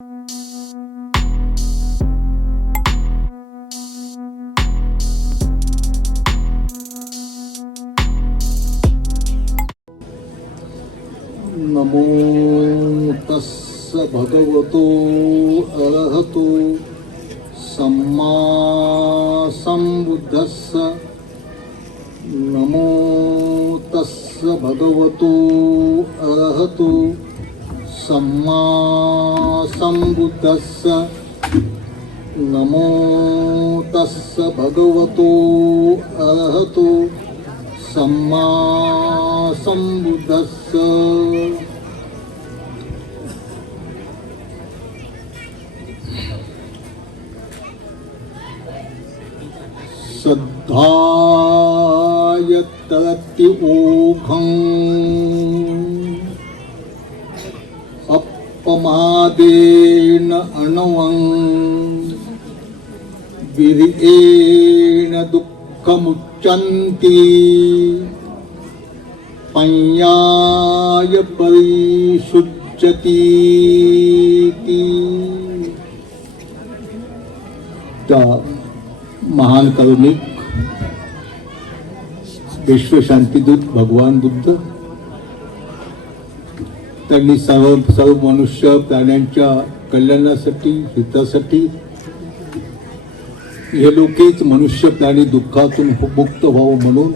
नमो तस्स भगवतो अरहतो सम्मा संबुद्धस्स। नमो तस्स भगवतो अरहतो सम्मा संबुद्धस्स। नमो तस्स भगवतो अरहतो सम्मा संबुद्धस्स। श्रद्धाय तरति ओघं अपमादेन अणवं वीर्येण दुःखमुच्यन्ति पञ्याय परिशुच्यति। महान करुणिक विश्वशांतीदूत भगवान बुद्ध त्यांनी सर्व मनुष्य प्राण्यांच्या कल्याणासाठी हितासाठी हे लोकेच मनुष्य प्राणी दुःखातून मुक्त व्हावं म्हणून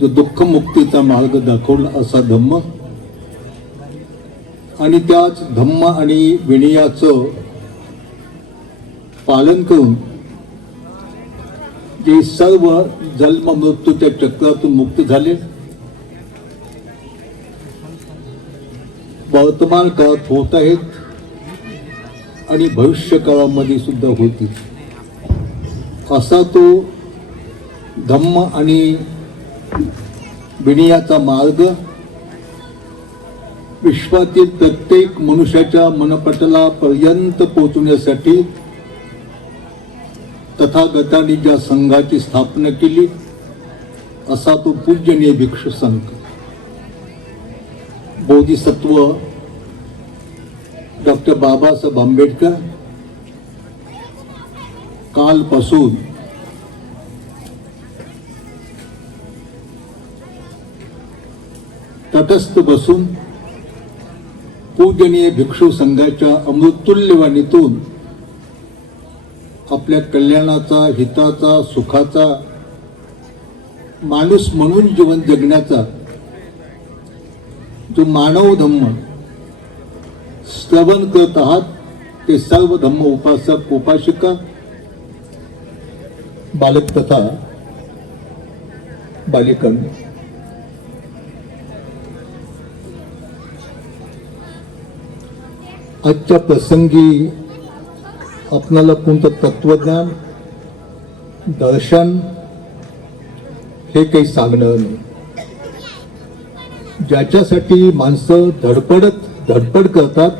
जो दुःख मुक्तीचा मार्ग दाखवला असा धम्म आणि त्याच धम्म आणि विनयाचं पालन करून जे सर्व जन्म मृत्यूच्या चक्रातून मुक्त झाले वर्तमान काळात होत आहेत आणि भविष्य काळामध्ये सुद्धा होतील असा तो धम्म आणि विनयाचा मार्ग विश्वातील प्रत्येक मनुष्याच्या मनपटला पर्यंत पोहोचण्यासाठी तथागतांनी ज्या संघाची स्थापना केली असा तो पूजनीय भिक्षू संघ बोधिसत्व डॉक्टर बाबासाहेब आंबेडकर कालपासून तटस्थ बसून पूजनीय भिक्षू संघाच्या अमृतुल्य वाणीतून आपल्या कल्याणाचा हिताचा सुखाचा माणूस म्हणून जीवन जगण्याचा जो मानव धम्म श्रवण करत आहात ते सर्व धम्म उपासक उपासिका बालक तथा बालिकांनी आजच्या प्रसंगी आपणाला कोणतं तत्वज्ञान दर्शन हे काही सांगणार नाही ज्याच्यासाठी माणसं धडपड करतात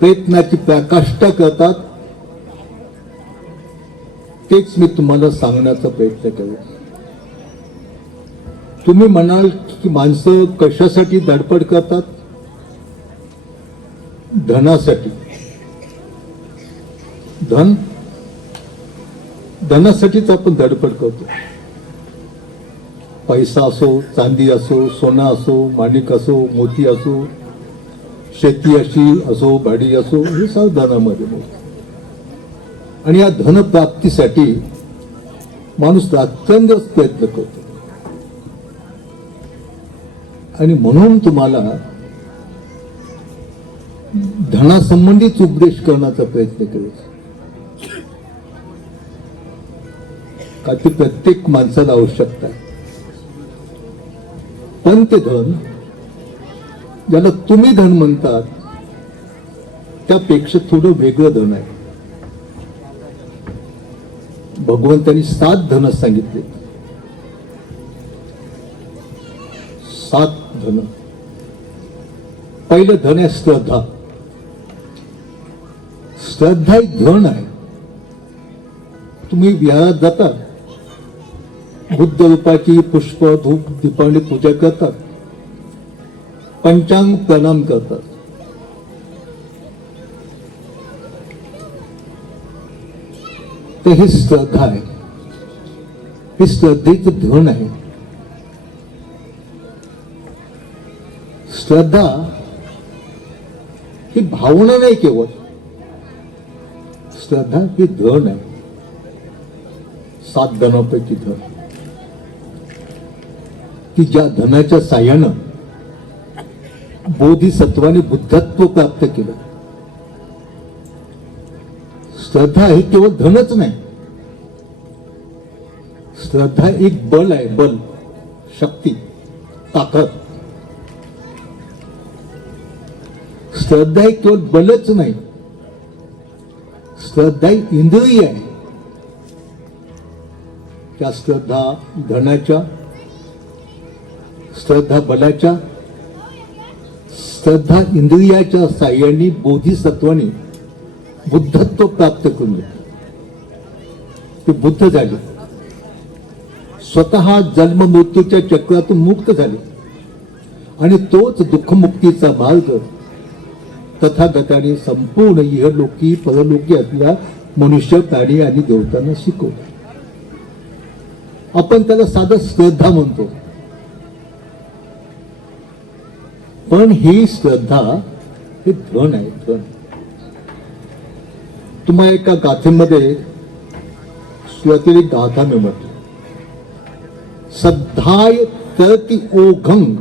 प्रयत्नाची प्रकाष्ठा करतात तेच मी तुम्हाला सांगण्याचा प्रयत्न केला। तुम्ही म्हणाल की माणसं कशासाठी धडपड करतात? धनासाठी। धनासाठीच आपण धडपड करतो। पैसा असो, चांदी असो, सोना असो, माणिक असो, मोती असो, शेती अशी असो, भाडी असो, हे सर्व धनामध्ये मोडतं। आणि या धन प्राप्तीसाठी माणूस रात्रंदिवस प्रयत्न करतो आणि म्हणून तुम्हाला धनासंबंधीच उपदेश करण्याचा प्रयत्न करायचा का ती प्रत्येक माणसाला आवश्यकता आहे। पण ते धन ज्याला तुम्ही धन म्हणतात त्यापेक्षा थोडं वेगळं धन आहे। भगवंतांनी 7 धन सांगितले। 7 धन। पहिलं धन आहे श्रद्धा। श्रद्धा एक धन आहे। तुम्ही विहारात जाता, बुद्ध रूपाची पुष्प धूप दीपावली पूजा करतात, पंचांग प्रणाम करतात, तर ही श्रद्धा आहे, हे श्रद्धेचं धन आहे. श्रद्धा ही भावना नाही, केवळ श्रद्धा ही धन आहे. 7 धनापैकी धन, की ज्या धनाच्या साह्यानं बोधिसत्वाने बुद्धत्व प्राप्त केलं. श्रद्धा हे केवळ धनच नाही, श्रद्धा एक बल आहे, बल, शक्ती, ताकद. श्रद्धा हे केवळ बलच नाही, श्रद्धा ही इंद्रिय आहे. त्या श्रद्धा धनाच्या, श्रद्धा बलाच्या, श्रद्धा इंद्रियाच्या साह्याने बोधिसत्वाने बुद्धत्व प्राप्त करून ते बुद्ध झाले. स्वतः जन्म मृत्यूच्या चक्रातून मुक्त झाले आणि तोच दुःखमुक्तीचा मार्ग तथागताने संपूर्ण इहलोकी परलोकी असलेल्या मनुष्य, प्राणी आणि देवतांना शिकवलं. आपण त्याला साधं श्रद्धा म्हणतो, पण ही श्रद्धा हे धन आहे, धन. तुम्हाला एका गाथेमध्ये सुरुवातीला एक गाथा मी म्हटलं, श्रद्धाय तरती ओघंग.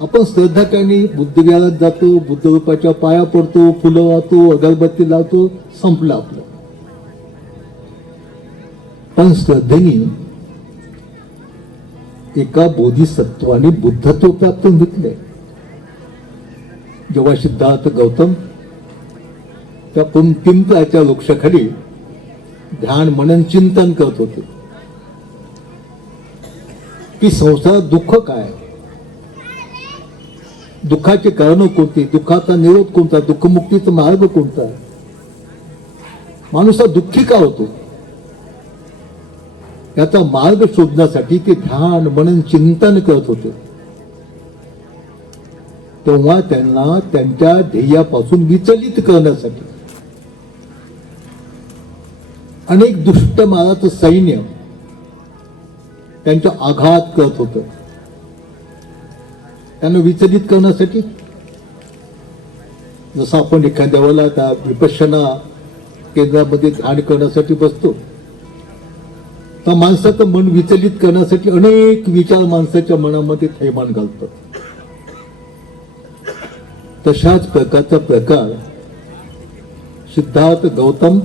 आपण श्रद्धा काही बुद्धविहारात जातो, बुद्ध रूपाच्या पाया पडतो, फुलं वाहतो, अगरबत्ती लावतो, संपलं आपलं. पण श्रद्धेने एका बोधिसत्वाने बुद्धत्व प्राप्त घेतले. जेव्हा सिद्धार्थ गौतम त्या पिंपळाच्या वृक्षाखाली ध्यान मनन चिंतन करत होते की संसारात दुःख काय, दुःखाचे कारण कोणते, दुःखाचा निरोध कोणता, दुःखमुक्तीचा मार्ग कोणता, माणूस दुःखी का होतो, याचा मार्ग शोधण्यासाठी ते ध्यान मनन चिंतन करत होते. तेव्हा त्यांना त्यांच्या ध्येयापासून विचलित करण्यासाठी अनेक दुष्ट माराचं सैन्य त्यांचा आघात करत होतं. त्यांना विचलित करण्यासाठी, जसं आपण एखाद्या वेळेला त्या विपश्यना केंद्रामध्ये ध्यान करण्यासाठी बसतो, तर माणसाचं मन विचलित करण्यासाठी अनेक विचार माणसाच्या मनामध्ये थैमान घालतात. तशाच प्रकारचा प्रकार सिद्धार्थ गौतम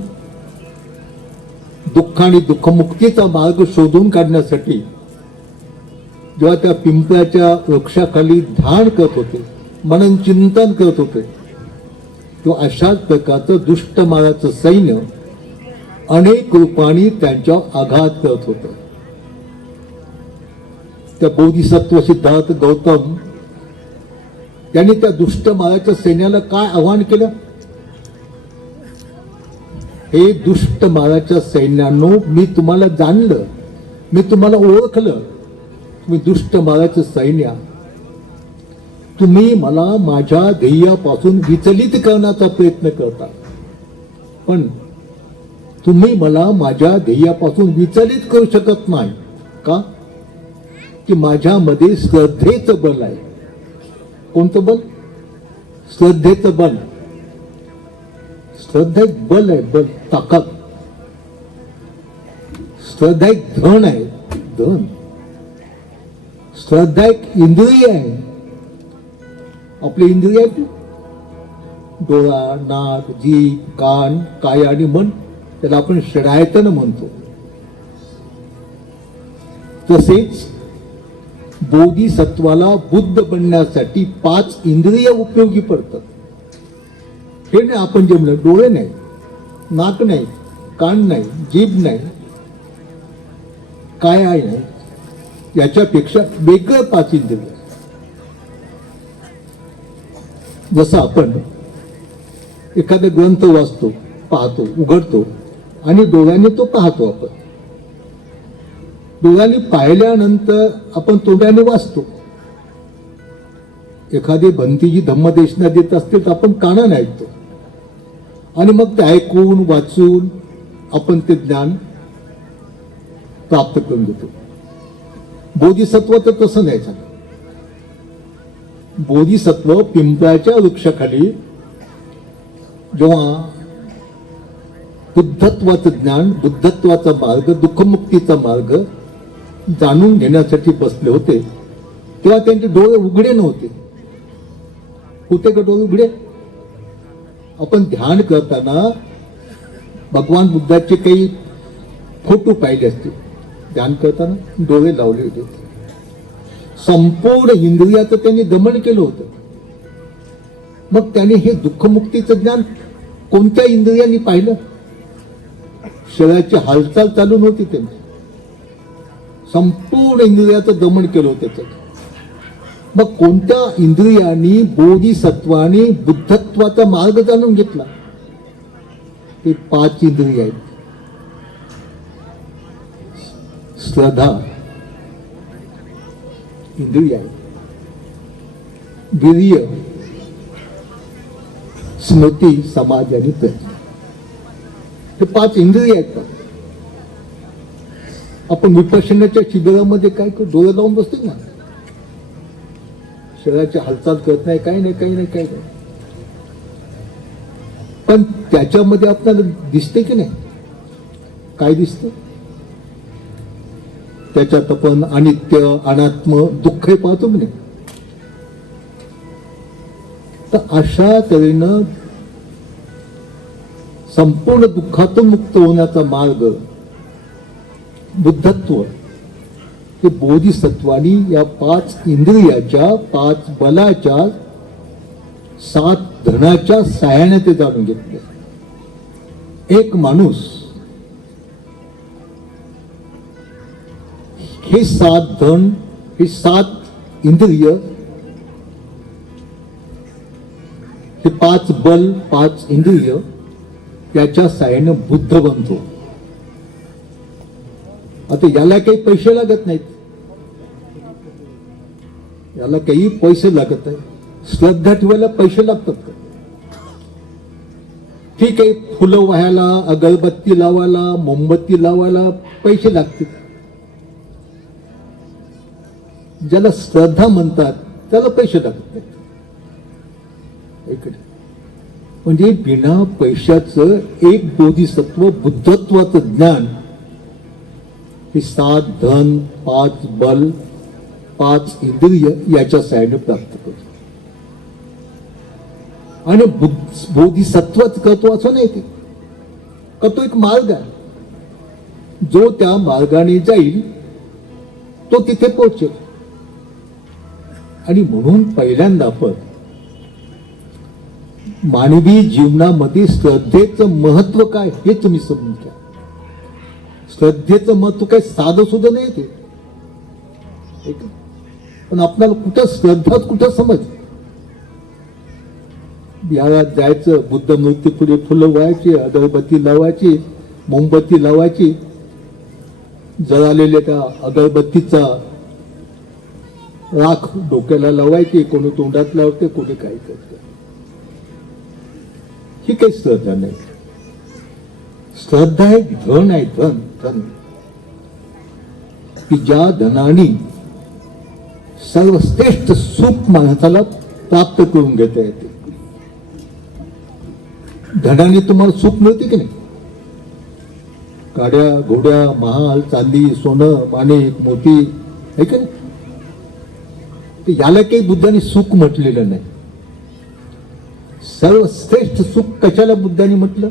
दुःख आणि दुःखमुक्तीचा मार्ग शोधून काढण्यासाठी जेव्हा त्या पिंपळाच्या वृक्षाखाली ध्यान करत होते, मनन चिंतन करत होते, तेव्हा अशाच प्रकारचं दुष्ट माराचं सैन्य अनेक रूपांनी त्यांच्या आघात करत होतं. त्या बोधिसत्व सिद्धार्थ गौतम यांनी त्या दुष्ट माराच्या सैन्याला काय आव्हान केलं? हे दुष्ट माराच्या सैन्यानो, मी तुम्हाला जाणलं, मी तुम्हाला ओळखलं. तुम्ही दुष्ट माराचं सैन्य, तुम्ही मला माझ्या ध्येयापासून विचलित करण्याचा प्रयत्न करता, पण तुम्ही मला माझ्या ध्येयापासून विचलित करू शकत नाही. का? की माझ्यामध्ये श्रद्धेचं बल आहे. कोणतं बल? श्रद्धेचं बल. श्रद्धा एक बल आहे, बल, ताकद. श्रद्धा एक धन आहे, धन. श्रद्धा एक इंद्रिय आहे. आपले इंद्रिय आहेत, डोळा, नाक, जीभ, कान, काय आणि मन, त्याला आपण षडायतन म्हणतो. तसेच बोधिसत्वाला बुद्ध बनण्यासाठी 5 इंद्रिय उपयोगी पडतात. हे नाही आपण जे म्हणलं, डोळे नाही, नाक नाही, कान नाही, जीभ नाही, काय आहे नाही, याच्यापेक्षा वेगळं 5 इंद्रिय. जसं आपण एखादा ग्रंथ वाचतो, पाहतो, उघडतो आणि डोळ्याने तो पाहतो. आपण डोळ्याने पाहिल्यानंतर आपण तोंडाने वाचतो. एखादी भंतीजी धम्मदेशना देत असतील तर आपण कानाने ऐकतो. आणि मग ते ऐकून वाचून आपण ते ज्ञान प्राप्त करून घेतो. बोधिसत्व तर तसं नाही झालं. बोधिसत्व पिंपळाच्या वृक्षाखाली जेव्हा बुद्धत्वाचं ज्ञान, बुद्धत्वाचा मार्ग, दुःखमुक्तीचा मार्ग जाणून घेण्यासाठी बसले होते, तेव्हा त्यांचे डोळे उघडे नव्हते. होते का डोळे उघडे? आपण ध्यान करताना भगवान बुद्धाचे काही फोटो पाहिले असते. ध्यान करताना डोळे लावले होते. संपूर्ण इंद्रियाचं त्यांनी दमन केलं होतं. मग त्याने हे दुःखमुक्तीचं ज्ञान कोणत्या इंद्रियांनी पाहिलं? शरीराची हालचाल चालू नव्हती त्यांची. संपूर्ण इंद्रियाचं दमन केलं होतं त्याचं. मग कोणत्या इंद्रियांनी बोधिसत्वाने बुद्धत्वाचा मार्ग जाणून घेतला? ते 5 इंद्रिय आहेत. श्रद्धा इंद्रिय आहे, वीर्य, स्मृती, समाधी आणि प्रज्ञा. हे 5 इंद्रिय आहेत का? आपण विपश्यनाच्या शिबिरामध्ये काय करतो? डोळे लावून बसतो ना, शरीराची हालचाल करत नाही, काही नाही. पण त्याच्यामध्ये आपल्याला दिसते की नाही? काय दिसतं? त्याच्यात आपण अनित्य, अनात्म, दुःख हे पाहतो की नाही? तर अशा तऱ्हेनं संपूर्ण दुःखातून मुक्त होण्याचा मार्ग बुद्धत्व हे बोधिसत्वानी या 5 इंद्रियाच्या, 5 बलाच्या, 7 धनाच्या साहाय्याने ते जाणून घेतले. एक माणूस हे 7 धन, हे 7 इंद्रिय, हे 5 बल, 5 इंद्रिय त्याच्या साहाय्याने बुद्ध बनतो. आता याला काही पैसे लागत नाहीत, याला काही पैसे लागत नाही. श्रद्धा ठेवायला पैसे लागतात का? ठीक आहे, फुलं वाहायला, अगरबत्ती लावायला, मोमबत्ती लावायला पैसे लागतील. ज्याला श्रद्धा म्हणतात त्याला पैसे लागत नाहीत. इकडे म्हणजे बिना पैशाचं एक बोधिसत्व, बुद्धत्वाचं ज्ञान हे 7 धन, 5 बल, 5 इंद्रिय याच्या साहाय्याने प्राप्त करतो. आणि बोधिसत्वच करतो असं नाही, ते करतो एक मार्ग आहे. जो त्या मार्गाने जाईल तो तिथे पोहोचेल. आणि म्हणून पहिल्यांदा आपण मानवी जीवनामध्ये श्रद्धेचं महत्व काय हे तुम्ही समजून घ्या. श्रद्धेचं महत्व काय साधं सुद्धा नाही ते, पण आपल्याला कुठं श्रद्धा, कुठं समज. बिहारात जायचं, बुद्ध मूर्ती पुढे फुलं व्हायची, अगरबत्ती लावायची, मोमबत्ती लावायची, जळालेल्या त्या अगरबत्तीचा राख डोक्याला लावायची, कोणी तोंडात लावते, कोणी काही करते. ही काही श्रद्धा नाही. श्रद्धा एक धन आहे, धन की ज्या धनाने सर्वश्रेष्ठ सुख माणसाला प्राप्त करून घेता येते. धनाने तुम्हाला सुख मिळते की नाही? गाड्या, घोड्या, महाल, चांदी, सोनं, माणिक, मोती, आहे का नाही? याला काही बुद्धाने सुख म्हटलेलं नाही. सर्वश्रेष्ठ सुख कशाला बुद्धाने म्हटलं?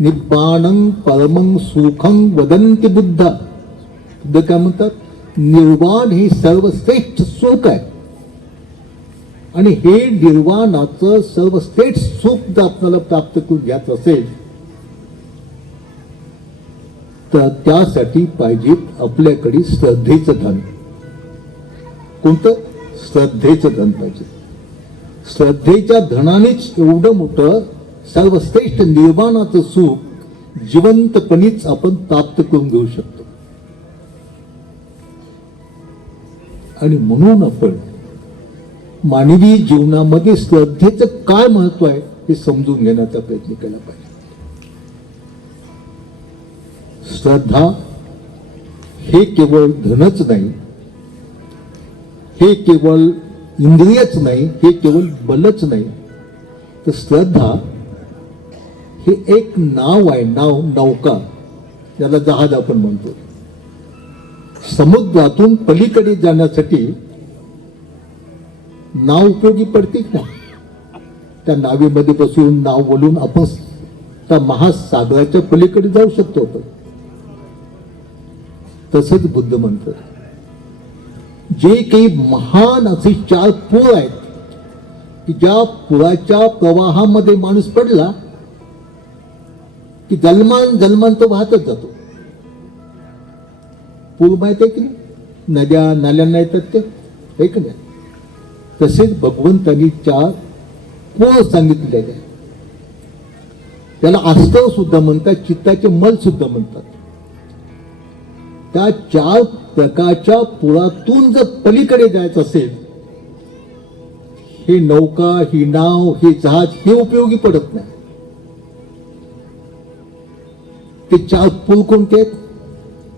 निब्बाणं परमं सुखं वदन्ति बुद्धा. बुद्ध काय म्हणतात? निर्वाण हे सर्वश्रेष्ठ सुख आहे. आणि हे निर्वाणाचं सर्वश्रेष्ठ सुख जर आपल्याला प्राप्त करून घ्यायचं असेल तर त्यासाठी पाहिजे आपल्याकडे श्रद्धेचं धन. कोणतं? श्रद्धेचं धन पाहिजे. श्रद्धेच्या धनानेच एवढं मोठं सर्वश्रेष्ठ निर्वाणाचं सुख जिवंतपणीच आपण प्राप्त करून घेऊ शकतो. आणि म्हणून आपण मानवी जीवनामध्ये श्रद्धेचं काय महत्व आहे हे समजून घेण्याचा प्रयत्न केला पाहिजे. श्रद्धा हे केवळ धनच नाही, हे केवळ इंद्रियच नाही, हे केवळ बलच नाही, तर श्रद्धा हे एक नाव आहे, नौका, ज्याला जहाज आपण म्हणतो. समुद्रातून पलीकडे जाण्यासाठी नाव उपयोगी पडते ना. त्या नावेमध्ये बसून नाव बोलून आपण त्या महासागराच्या पलीकडे जाऊ शकतो आपण. तसंच बुद्ध म्हणतात, जे काही महान असे 4 पूर आहेत की ज्या पुराच्या प्रवाहामध्ये माणूस पडला की जन्मान जन्मान तो वाहतच जातो. पूर माहित आहे की नाही, नद्या नाल्यांना येतात ते की नाही. तसेच भगवंतांनी 4 पूर सांगितलेले आहे. त्याला आस्तव सुद्धा म्हणतात, चित्ताचे मल सुद्धा म्हणतात. त्या 4 प्रकारच्या पुरातून जर पलीकडे जायचं असेल, हे नौका, ही नाव, हे जहाज हे उपयोगी पडत नाही. ते 4 पूल कोणते आहेत,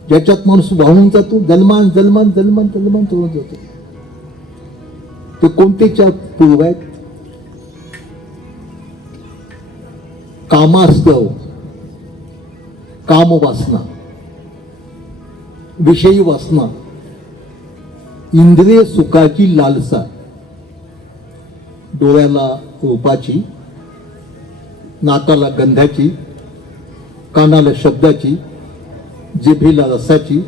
ज्याच्यात माणूस वाहून जातो, जन्मान जन्मान जन्मान जन्मान तोडून जातो. ते कोणते 4 पूल आहेत? कामास्तव, कामवासना, विषयी वासना, इंद्रिय सुखाची लालसा, डोळ्याला रूपाची, नाकाला गंधाची, कानाला शब्दाची, जिभेला रसाची,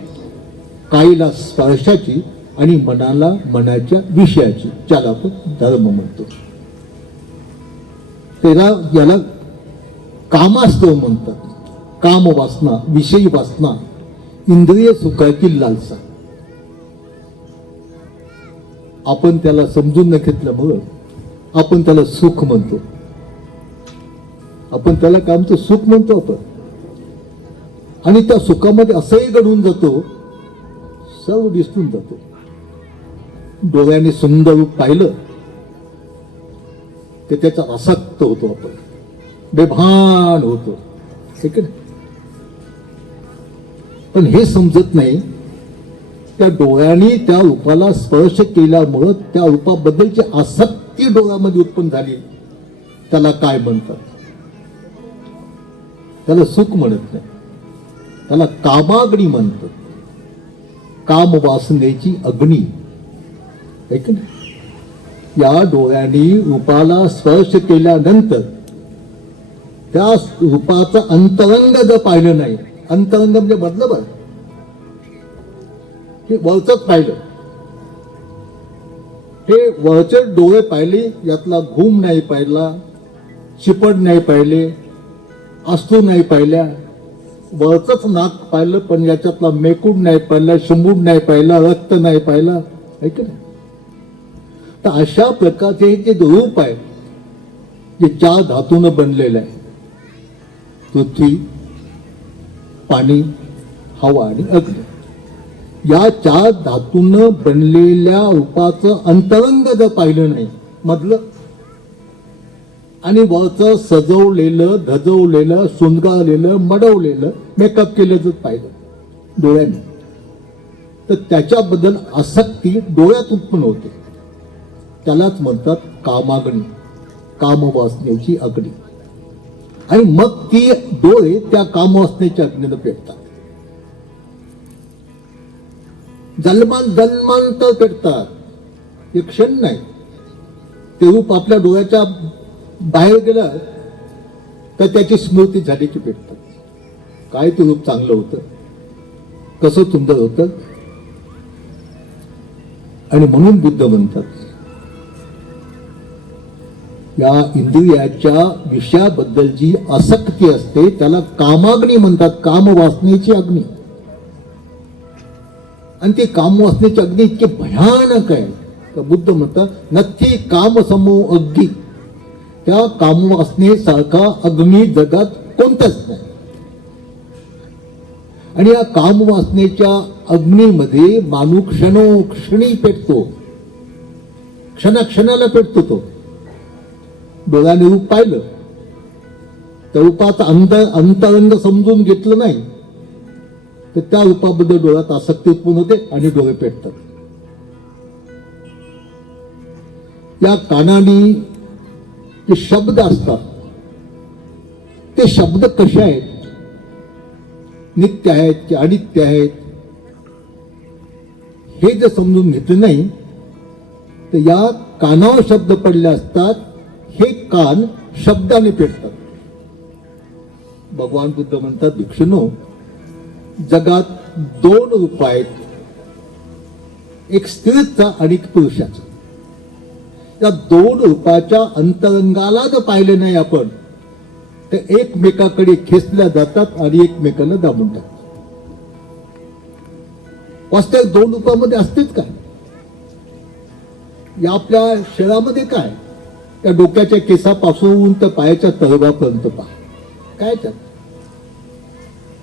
काईला स्पर्शाची आणि मनाला मनाच्या विषयाची, ज्याला आपण धर्म म्हणतो. त्याला याला कामास्तव म्हणतात. काम वासना, विषयी वासना, इंद्रिय सुखाची लालसा. आपण त्याला समजून न घेतल्यामुळं आपण त्याला सुख म्हणतो. आपण त्याला कामचं सुख म्हणतो आपण. आणि त्या सुखामध्ये असंही घडून जातो, सर्व विसरून जातो. डोळ्याने सुंदर रूप पाहिलं ते त्याचा आसक्त होतो, आपण बेभान होतो. पण हे समजत नाही, त्या डोळ्यांनी त्या रूपाला स्पर्श केल्यामुळं त्या रूपाबद्दलची आसक्ती डोळ्यामध्ये उत्पन्न झाली. त्याला काय म्हणतात? त्याला सुख म्हणत नाही, त्याला कामाग्नी म्हणतात. काम वासनेची अग्नी. ऐक ना, या डोळ्यांनी रूपाला स्पर्श केल्यानंतर त्या रूपाचं अंतरंग जर पाहिलं नाही, अंतरंग म्हणजे म्हटलं बरं, हे वरचंच पाहिलं, हे वरचे डोळे पाहिले, यातला घुम नाही पाहिला, चिपड नाही पाहिले, अश्रू नाही पाहिल्या, वरचंच नाक पाहिलं पण याच्यातला मेकूड नाही पाहिला, शंभूड नाही पाहिला, रक्त नाही पाहिला. ऐक ना, तर अशा प्रकारचे जे रूप आहे, जे 4 धातून बनलेलं आहे, पृथ्वी, पाणी, हवा आणि अग्नी, या 4 धातून बनलेल्या रूपाचं अंतरंग जर पाहिलं नाही मधलं, आणि वरचं सजवलेलं, धजवलेलं, शृंगारलेलं, मडवलेलं, मेकअप केलं जर पाहिलं डोळ्याने, तर त्याच्याबद्दल आसक्ती डोळ्यात उत्पन्न होते. त्यालाच म्हणतात कामाग्नी, कामवासनेची अग्नी. आणि मग ती डोळे त्या कामवासनेच्या अग्नीनं पेटतात. जन्मांतर पेटतात, एक क्षण नाही. ते रूप आपल्या डोळ्याच्या बाहेर गेलं तर त्याची स्मृती झाली की पेटतात. काय ते रूप चांगलं होतं, कसं सुंदर होतं. आणि म्हणून बुद्ध म्हणतात, या इंद्रियाच्या विषयाबद्दल जी आसक्ती असते त्याला कामाग्नी म्हणतात, कामवासनेची अग्नी. आणि ते कामवासनेची अग्नी इतके भयानक आहे का बुद्ध म्हणतात, नथी काम समो अग्नी. त्या कामवासनेसारखा अग्नी जगात कोणताच नाही. आणि या कामवासनेच्या अग्नीमध्ये माणूस क्षणोक्षणी पेटतो, क्षणाक्षणाला पेटतो. तो डोळ्याने रूप पाहिलं त्या रूपाचा अंतरंग समजून घेतलं नाही तर त्या रूपाबद्दल डोळ्यात आसक्ती उत्पन्न होते आणि डोळे पेटतात. या कानाने जे शब्द असतात ते शब्द कसे आहेत, नित्य आहेत की अनित्य आहेत, हे जर समजून घेतलं नाही तर या कानावर शब्द पडले असतात, हे कान शब्दाने पेटतात. भगवान बुद्ध म्हणतात, भिक्षुनो, जगात 2 रूप आहेत, एक स्त्रीचा आणि एक पुरुषाचा. या 2 रूपाच्या अंतरंगाला जर पाहिले नाही आपण तर एकमेकाकडे खेचल्या जातात आणि एकमेकांना दाबून टाकतात. वास्तविक 2 रूपामध्ये असतेच काय? या आपल्या शरीरामध्ये काय, त्या डोक्याच्या केसापासून तर पायाच्या तळव्यापर्यंत पहा, काय त्यात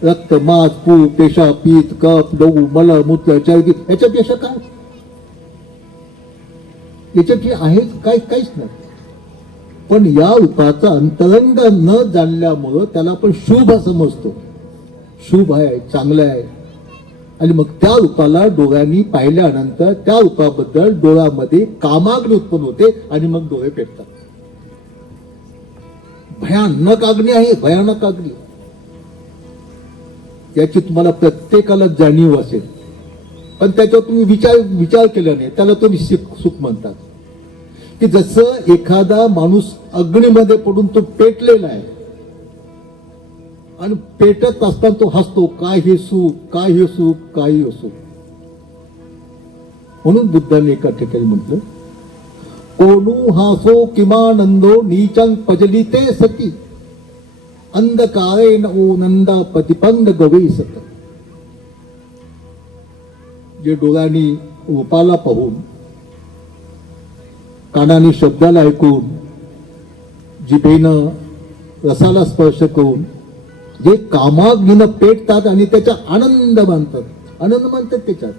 रक्त, मांस, पूळ, पेशा, पीत, कफ, लहू, मल, मूत्र, चरबी, याच्यापेक्षा काय, याच्यापेक्षा आहेच काय? काहीच नाही. पण या रूपाचा अंतरंग न जाणल्यामुळं त्याला आपण शुभ समजतो, शुभ आहे, चांगलं आहे. आणि मग त्या रूपाला डोळ्यांनी पाहिल्यानंतर त्या रूपाबद्दल डोळ्यामध्ये कामाग्नी उत्पन्न होते आणि मग डोळे पेटतात. भयानक अग्नी आहे, भयानक अग्नी. याची तुम्हाला प्रत्येकाला जाणीव असेल, पण त्याच्यावर तुम्ही विचार केला नाही, त्याला तुम्ही सुख म्हणतात. की जसं एखादा माणूस अग्नीमध्ये पडून तो पेटलेला आहे आणि पेटत असताना तो हसतो, काय हे सुख, काय हे सुख, काही असो. म्हणून बुद्धाने एका ठिकाणी म्हटलं, कोणू हासो किमानंदो नीचांग पजलिते सती अंधकारे न नंदा प्रतिपंग गवे सत. जे डोळ्यांनी रूपाला पाहून, कानाने शब्दाला ऐकून, जिभेनं रसाला स्पर्श करून जे कामाग्नीनं पेटतात आणि त्याचा आनंद मानतात, आनंद मानतात त्याच्यात,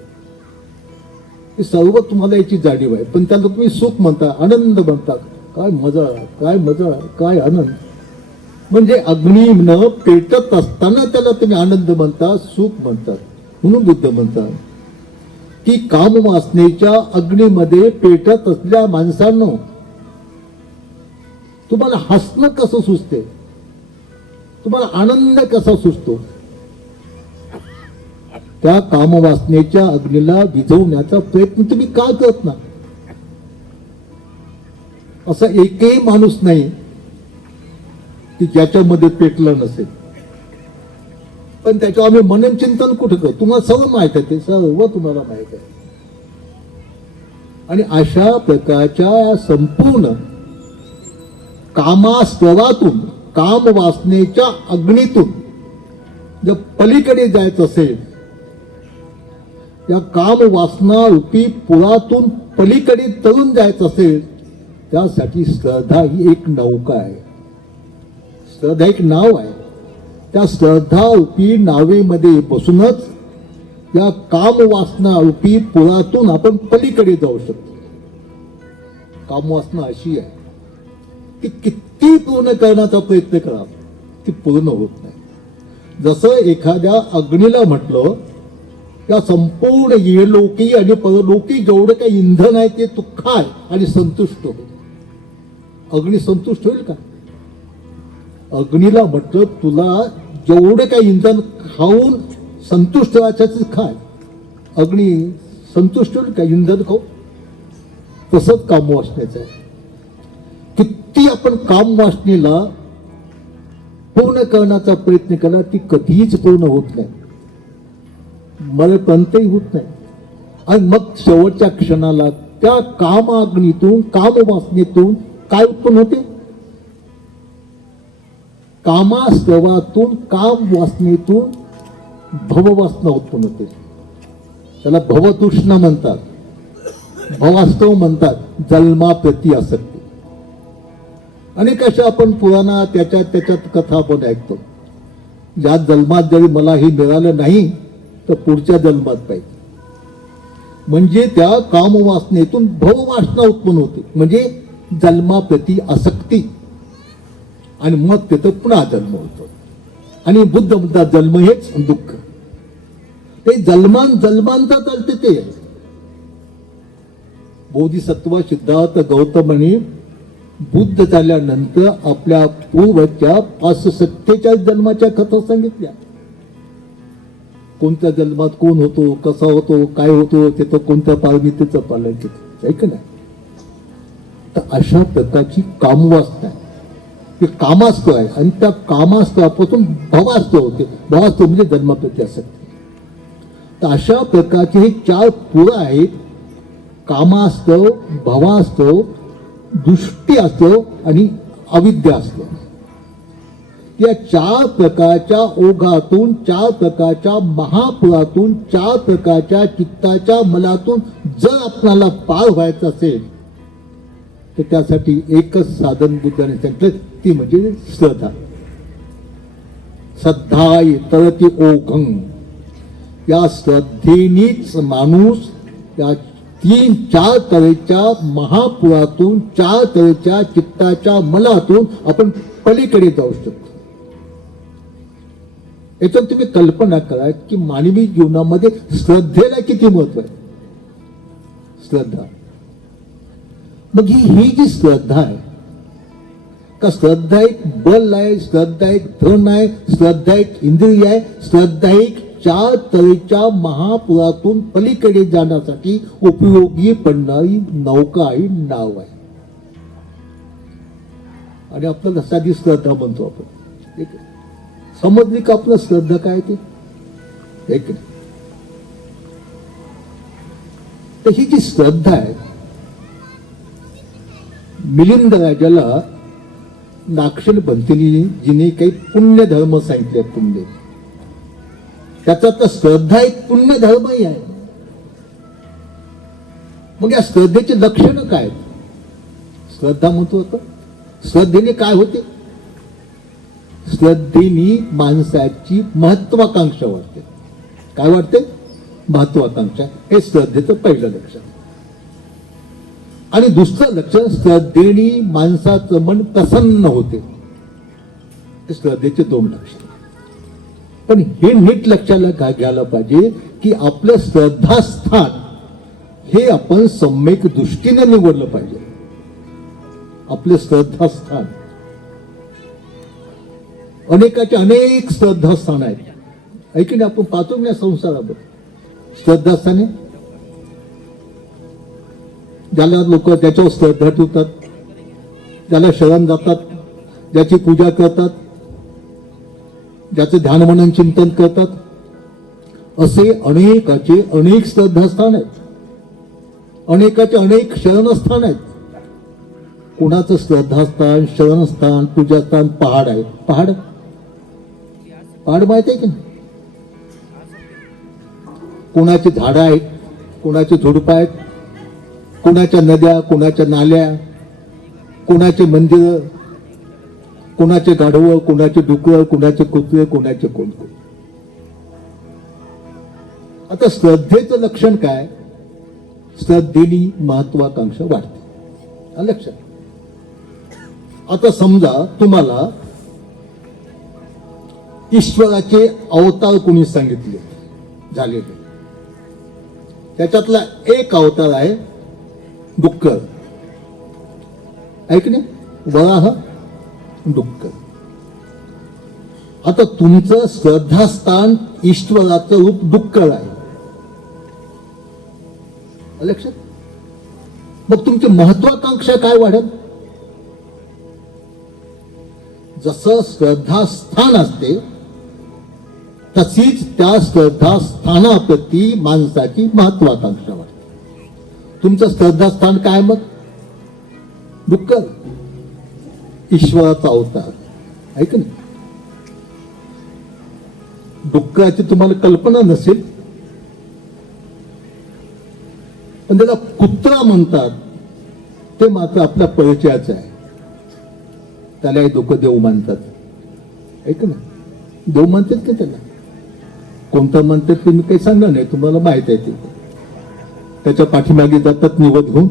हे सर्व तुम्हाला याची जाणीव आहे. पण त्याला तुम्ही सुख म्हणता, आनंद म्हणता, काय मजा, काय मजा, काय आनंद. म्हणजे अग्नीनं पेटत असताना त्याला तुम्ही आनंद म्हणता, सुख म्हणतात. म्हणून बुद्ध म्हणतात की कामवासनेच्या अग्नीमध्ये पेटत असलेल्या माणसांनो, तुम्हाला हसणं कसं सुचते, तुम्हाला आनंद कसा सुचतो? त्या कामवासनेच्या अग्नीला विझवण्याचा प्रयत्न तुम्ही का करत ना? असा एकही माणूस नाही की ज्याच्यामध्ये पेटलं नसेल. पण त्याच्यावर आम्ही मनन चिंतन कुठे करतो? तुम्हाला सर्व माहित आहे, ते सर्व तुम्हाला माहित आहे. आणि अशा प्रकारच्या संपूर्ण कामास्पदातून, काम वासनेच्या अग्नीतून जर पलीकडे जायचं असेल, या काम वासना रूपी पुरातून पलीकडे तरुण जायचं असेल, त्यासाठी श्रद्धा ही एक नौका आहे, श्रद्धा एक नाव आहे. त्या श्रद्धा रूपी नावेमध्ये बसूनच या काम वासना रूपी पुरातून आपण पलीकडे जाऊ शकतो. कामवासना अशी आहे ती किती पूर्ण करण्याचा प्रयत्न करा, ती पूर्ण होत नाही. जसं एखाद्या अग्नीला म्हटलं, या संपूर्ण इहलोकी आणि परलोकी जेवढं काही इंधन आहे ते तू खाय आणि संतुष्ट हो. अग्नी संतुष्ट होईल का? अग्नीला म्हटलं, तुला जेवढं काही इंधन खाऊन संतुष्ट व्हायचं खाय. अग्नी संतुष्ट होईल का इंधन खाऊ? तसंच काम वासनेचं आहे. किती आपण काम वासनेला पूर्ण करण्याचा प्रयत्न केला, ती कधीच पूर्ण होत नाही, मला पंतही होत नाही. आणि मग शेवटच्या क्षणाला त्या कामाग्नीतून, काम वासनेतून काय उत्पन्न होते? कामास्तवातून, काम वासनेतून भववासना उत्पन्न होते. त्याला भवतृष्णा म्हणतात, भवास्तव म्हणतात, जन्माप्रती आसक्ती. अनेक अशा आपण पुराणात त्याच्यात कथा आपण ऐकतो. ज्या जन्मात जरी मला हे मिळालं नाही तर पुढच्या जन्मात पाहिजे. म्हणजे त्या कामवासनेतून भववासना उत्पन्न होते, म्हणजे जन्माप्रती आसक्ती. आणि मग तिथं पुन्हा जन्म होतो. आणि बुद्ध म्हणतात जन्म हेच दुःख. ते जन्मांतर चालते ते. बोधिसत्व सिद्धार्थ गौतमाने बुद्ध झाल्यानंतर आपल्या पूर्वच्या 547 जन्माच्या कथा सांगितल्या. कोणत्या जन्मात कोण होतो, कसा होतो, काय होतो, तिथं कोणत्या पारमितेचं पालन केलं, ऐक ना. तर अशा प्रकारची कामवासना आहे, ते कामास्त्र आहे. आणि त्या कामास्त्रापासून भवास्त्र होते. भवास्त्र म्हणजे जन्माप्रती आसक्ती. तर अशा प्रकारचे हे 4 पुरं आहेत. कामास्त्र, भवास्त्र, दृष्टी असतो आणि अविद्या असतो. या 4 प्रकारच्या ओघातून, 4 प्रकारच्या महापुरातून, 4 प्रकारच्या चित्ताच्या मलातून जर आपल्याला पार व्हायचं असेल तर त्यासाठी एकच साधन बुद्धाने सांगितलं, ती म्हणजे श्रद्धा. श्रद्धाय तरती ओघं. या श्रद्धेनीच माणूस या 3-4 तऱ्हेच्या महापुरातून, 4 तऱ्हेच्या चित्ताच्या मलातून आपण पलीकडे जाऊ शकतो. याच्यात तुम्ही कल्पना करा की मानवी जीवनामध्ये श्रद्धेला किती महत्व आहे. श्रद्धा, मग ही जी श्रद्धा आहे का, श्रद्धा एक बल आहे, श्रद्धा एक धन आहे, श्रद्धा एक इंद्रिय आहे, श्रद्धा एक 4 तऱ्हेच्या महापुरातून पलीकडे जाण्यासाठी उपयोगी पडणारी नौका आहे, नाव आहे. आणि आपल्याला साधी श्रद्धा म्हणतो आपण. ठीक आहे, समजली का आपलं श्रद्धा काय ते. ठीक आहे, तर ही जी श्रद्धा आहे, मिलिंद राजाला नाक्षल जिने काही पुण्य धर्म सांगितले. पुण्य त्याच्यात श्रद्धा एक पुण्य धर्मही आहे. मग या श्रद्धेचे लक्षण काय? श्रद्धा म्हणतो होतं, श्रद्धेने काय होते? श्रद्धेने माणसाची महत्वाकांक्षा वाढते. काय वाढते? महत्वाकांक्षा. हे श्रद्धेचं पहिलं लक्षण. आणि दुसरं लक्षण, श्रद्धेने माणसाचं मन प्रसन्न होते. हे श्रद्धेचे 2 लक्षण. पण हे नीट लक्षाला घ्यायला पाहिजे की आपलं श्रद्धास्थान हे आपण सम्यक दृष्टीने निवडलं पाहिजे. आपलं श्रद्धास्थान, अनेकाचे अनेक श्रद्धास्थान आहेत. ऐकून आपण पाहतो ना संसाराबद्दल. श्रद्धास्थाने ज्याला लोक त्याच्यावर श्रद्धा ठेवतात, ज्याला शरण जातात, ज्याची पूजा करतात, ज्याचे ध्यान मनन चिंतन करतात, असे अनेकाचे अनेक श्रद्धास्थान आहेत. अनेकाचे अनेक शरणस्थान आहेत. कोणाचं श्रद्धास्थान, शरणस्थान, पूजास्थान पहाड आहे. पहाड माहिती आहे की नाही? कोणाची झाडं आहेत, कोणाची झुडपं आहेत, कोणाच्या नद्या, कोणाच्या नाल्या, कोणाचे मंदिर, कोणाचे गाढवं, कोणाचे डुकर, कोणाचे कुत्रे, कोणाचे कोण. आता श्रद्धेचं लक्षण काय? श्रद्धेनी महत्वाकांक्षा वाढते. लक्षात. आता समजा तुम्हाला ईश्वराचे अवतार कोणी सांगितले झालेले, त्याच्यातला एक अवतार आहे डुक्कर. ऐकणे, वराह, डुक्कर. आता तुमचं श्रद्धास्थान ईश्वराचं रूप डुक्कर आहे. लक्षात. मग तुमची महत्वाकांक्षा काय वाढेल? जसं श्रद्धास्थान असते तशीच त्या श्रद्धास्थानाप्रती माणसाची महत्वाकांक्षा वाढते. तुमचं श्रद्धास्थान काय? मग डुक्कर, ईश्वराचा अवतार. ऐक ना, डुक्कराची तुम्हाला कल्पना नसेल, पण त्याला कुत्रा म्हणतात ते मात्र आपल्या परिचयाचं आहे. त्यालाही लोक देव मानतात. ऐक ना, देव मानतात का त्याला? कोणता म्हणतात ते मी काही सांगणार नाही, तुम्हाला माहित आहे. ते त्याच्या पाठीमागे जातात निवड घेऊन,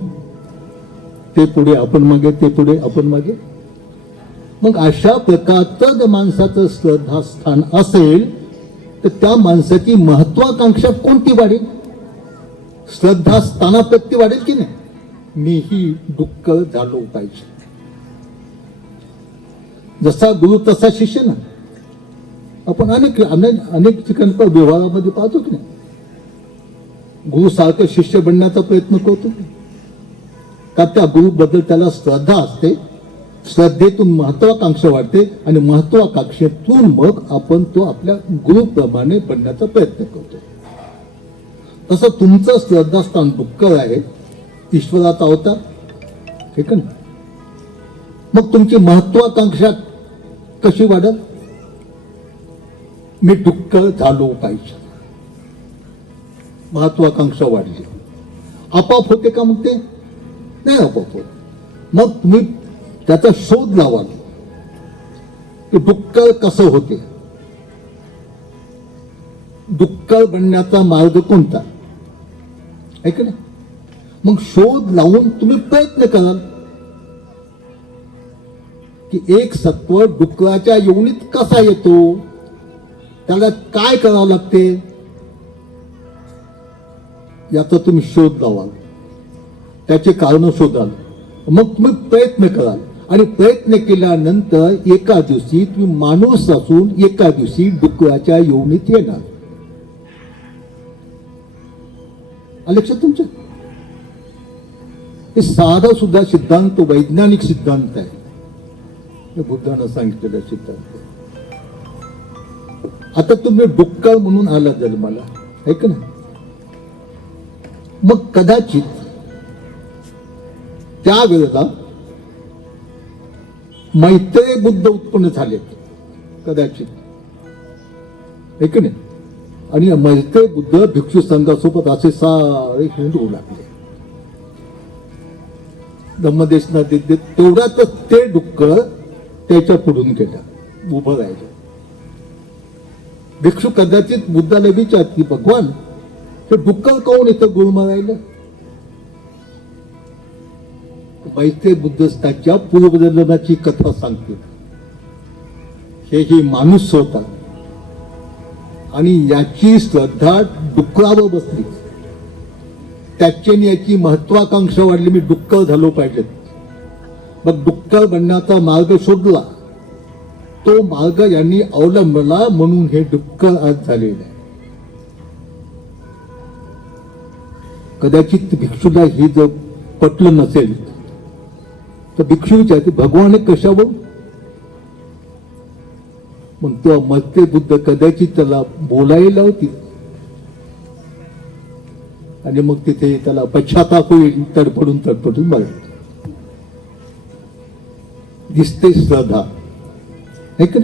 ते पुढे आपण मागे, ते पुढे आपण मागे. मग अशा प्रकारचं जर माणसाचं श्रद्धास्थान असेल तर त्या माणसाची महत्वाकांक्षा कोणती वाढेल? श्रद्धास्थानाप्रती वाढेल की नाही? मीही डुक्कर झालो पाहिजे. जसा गुरु तसा शिष्य ना. आपण अनेक ठिकाणी व्यवहारामध्ये पाहतो की नाही, गुरु सारखं शिष्य बनण्याचा प्रयत्न करतो का त्या गुरु बद्दल त्याला श्रद्धा असते, श्रद्धेतून महत्वाकांक्षा वाढते आणि महत्वाकांक्षेतून मग आपण तो आपल्या गुरुप्रमाणे बनण्याचा प्रयत्न करतो. तसं तुमचं श्रद्धास्थान डुक्कर आहे, ईश्वराचा अवतार, ठीक आहे ना. मग तुमची महत्वाकांक्षा कशी वाढेल? मी डुक्कर झालो पाहिजे. महत्वाकांक्षा वाढली, आपोआप होते का? मग ते नाही आपोआप होत. मग तुम्ही त्याचा शोध लावाल की डुक्कर कसं होते, डुक्कर बनण्याचा मार्ग कोणता, आहे का नाही? मग शोध लावून तुम्ही प्रयत्न कराल की एक सत्व डुकराच्या योनीत कसा येतो, त्याला काय करावं लागते, याचा तुम्ही शोध लावाल, त्याचे कारण शोधाल. मग तुम्ही प्रयत्न कराल आणि प्रयत्न केल्यानंतर एका दिवशी तुम्ही माणूस असून एका दिवशी डुकराच्या योनीत येणार. लक्षात तुमच्या? हे साधा सुद्धा सिद्धांत, वैज्ञानिक सिद्धांत आहे, हे बुद्धानं सांगितलेला सिद्धांत. आता तुम्ही डुक्कर म्हणून आला जन्माला, ऐक ना. मग कदाचित त्यावेळेला मैत्रेय बुद्ध उत्पन्न झाले, कदाचित, ऐक नाही. आणि मैत्रेय बुद्ध भिक्षू संघासोबत असे सारे हिंडू लागले धम्मदेशना देत. तेवढ्यातच ते डुक्कर त्याच्या पुढून गेलं, उभं राहिलं. भिक्षू कदाचित बुद्धाला विचारत की भगवान, हे डुक्कर कोण इथं गुळमा राहिलं? मैत्रेय बुद्ध त्याच्या पूर्वजन्माची कथा सांगते. हे माणूस होता आणि याची श्रद्धा डुकरावर बसली, त्याच्याने याची महत्वाकांक्षा वाढली, मी डुक्कर झालो पाहिजे. मग डुक्कर बनण्याचा मार्ग शोधला, तो मार्ग यांनी अवलंबला, म्हणून हे डुक्कर आज झालेलं आहे. कदाचित भिक्षूला ही जर पटलं नसेल तर भिक्षू विचारते भगवान कशावर? मग तेव्हा मैत्रेय बुद्ध कदाचित त्याला बोलायला होती आणि मग तिथे त्याला पश्चाताप होईल, तडफडून मरेल. दिसते श्रद्धा, है का?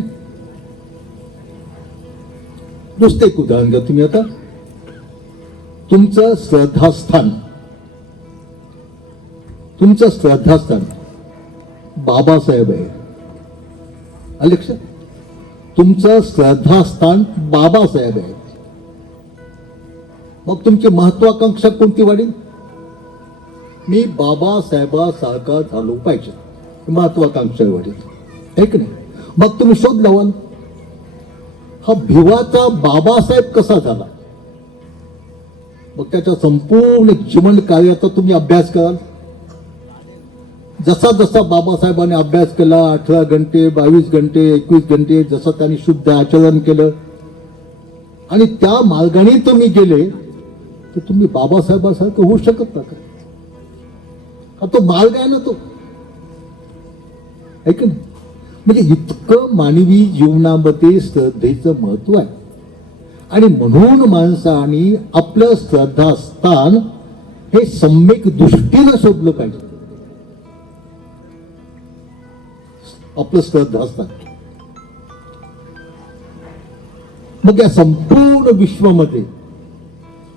नुसतं एक उदाहरण घ्या तुम्ही. आता तुमचं श्रद्धास्थान बाबासाहेब आहे, लक्षात. तुमचं श्रद्धास्थान बाबासाहेब आहे. मग तुमची महत्वाकांक्षा कोणती वाढेल? मी बाबासाहेबासारखा झालो पाहिजे, महत्वाकांक्षा वाढेल, आहे की नाही? मग तुम्ही शोध लावाल, हा भिवाचा बाबासाहेब कसा झाला. मग त्याच्या संपूर्ण जीवन कार्याचा तुम्ही अभ्यास कराल. जसा जसा बाबासाहेबांनी अभ्यास केला, 18 घंटे 22 घंटे 21 घंटे, जसं त्यांनी शुद्ध आचरण केलं आणि त्या मार्गाने तुम्ही गेले तर तुम्ही बाबासाहेबासारखं होऊ शकत ना का? हा तो मार्ग आहे ना तो, ऐक ना. म्हणजे इतकं मानवी जीवनामध्ये श्रद्धेचं महत्व आहे आणि म्हणून माणसाने आपलं श्रद्धास्थान हे सम्यक दृष्टीनं शोधलं पाहिजे. आपलं श्रद्धास्थान मग या संपूर्ण विश्वामध्ये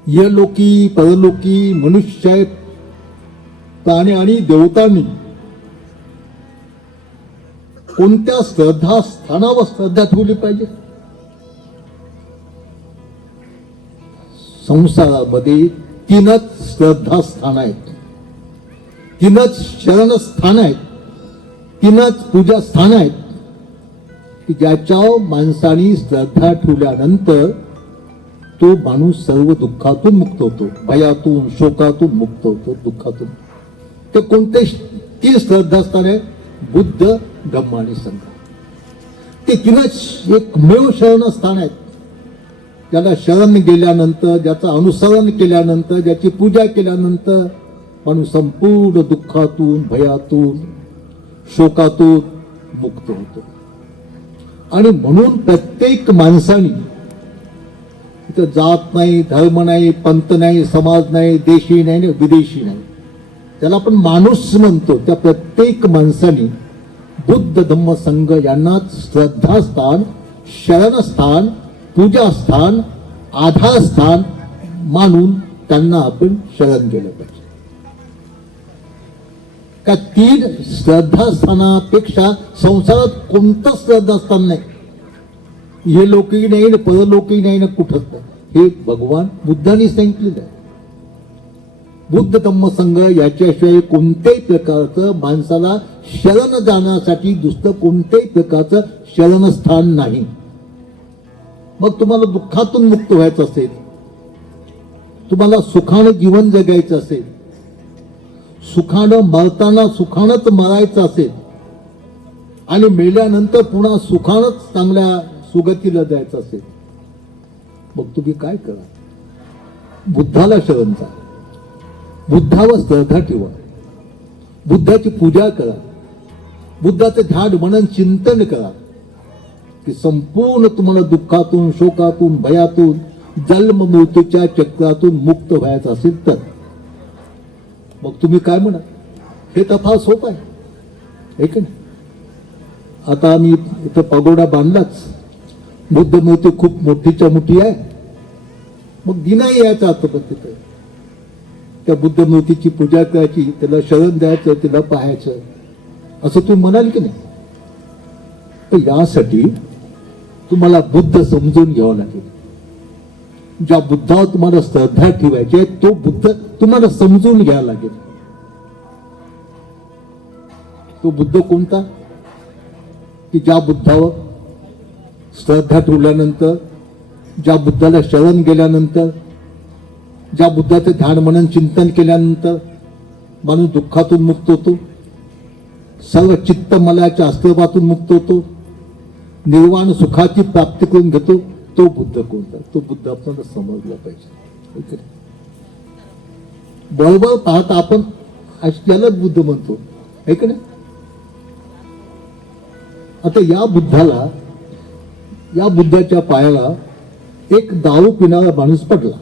यलोकी परलोकी मनुष्य प्राणी आणि देवतांनी कोणत्या श्रद्धास्थानावर श्रद्धा ठेवली पाहिजे. संसारामध्ये 3च श्रद्धास्थान आहेत, 3च शरणस्थान आहेत, 3च पूजा स्थान आहेत. की ज्याच्या माणसाने श्रद्धा ठेवल्यानंतर तो माणूस सर्व दुःखातून मुक्त होतो, भयातून शोकातून मुक्त होतो, दुःखातून. ते कोणते 3 श्रद्धास्थान आहे? बुद्ध, धम्म आणि संघ. ते 3च एकमेव शरणस्थान आहेत. त्याला शरण गेल्यानंतर, ज्याचं अनुसरण केल्यानंतर, ज्याची पूजा केल्यानंतर माणूस संपूर्ण दुःखातून, भयातून, शोकातून मुक्त होतो. आणि म्हणून प्रत्येक माणसाने इथं जात नाही, धर्म नाही, पंथ नाही, समाज नाही, देशी नाही, विदेशी नाही, त्याला आपण माणूस म्हणतो, त्या प्रत्येक माणसाने बुद्ध, धम्म, संघ यांनाच श्रद्धास्थान, शरणस्थान, पूजास्थान, आधारस्थान मानून त्यांना आपण शरण गेलं पाहिजे. का 3 श्रद्धास्थानापेक्षा संसारात कोणतंच श्रद्धास्थान नाही. हे लोकही नाही ना परलोकही नाही ना कुठंच नाही. हे भगवान बुद्धांनी सांगितलेलं आहे. बुद्ध, धम्म, संघ याच्याशिवाय कोणत्याही प्रकारचं माणसाला शरण जाण्यासाठी दुसरं कोणत्याही प्रकारचं शरणस्थान नाही. मग तुम्हाला दुःखातून मुक्त व्हायचं असेल, तुम्हाला सुखानं जीवन जगायचं असेल, सुखानं मरताना सुखानंच मरायचं असेल आणि मेल्यानंतर पुन्हा सुखानंच चांगल्या सुगतीला जायचं असेल, मग तुम्ही काय करा? बुद्धाला शरण जा, बुद्धावर श्रद्धा ठेवा, बुद्धाची पूजा करा, बुद्धाचे ध्यान मनन चिंतन करा की संपूर्ण तुम्हाला दुःखातून, शोकातून, भयातून, जन्म मृत्यूच्या चक्रातून मुक्त व्हायचं असेल तर. मग तुम्ही काय म्हणा? हे तर फार सोपं आहे की नाही? आता आम्ही इथं पगोडा बांधलाच, बुद्ध मूर्ती खूप मोठीच्या मोठी आहे, मग दिनाही यायचा अर्थ पण तिथे त्या बुद्ध मूर्तीची पूजा करायची, त्याला शरण द्यायचं, तिला पाहायचं, असं तुम्ही म्हणाल की नाही? तर यासाठी तुम्हाला बुद्ध समजून घ्यावं लागेल. ज्या बुद्धावर तुम्हाला श्रद्धा ठेवायची आहे तो बुद्ध तुम्हाला समजून घ्यावा लागेल. तो बुद्ध कोणता? की ज्या बुद्धावर श्रद्धा ठेवल्यानंतर, ज्या बुद्धाला शरण गेल्यानंतर, ज्या बुद्धाचं ध्यान मनन चिंतन केल्यानंतर माणूस दुःखातून मुक्त होतो, सर्व चित्त मलाच्या अस्तित्वातून मुक्त होतो, निर्वाण सुखाची प्राप्ती करून घेतो. तो बुद्ध कोणता? तो बुद्ध आपल्याला समजला पाहिजे. बरोबर पाहता आपण त्यालाच बुद्ध म्हणतो, है की नाही? आता या बुद्धाला, या बुद्धाच्या पायाला एक दारू पिणारा माणूस पडला.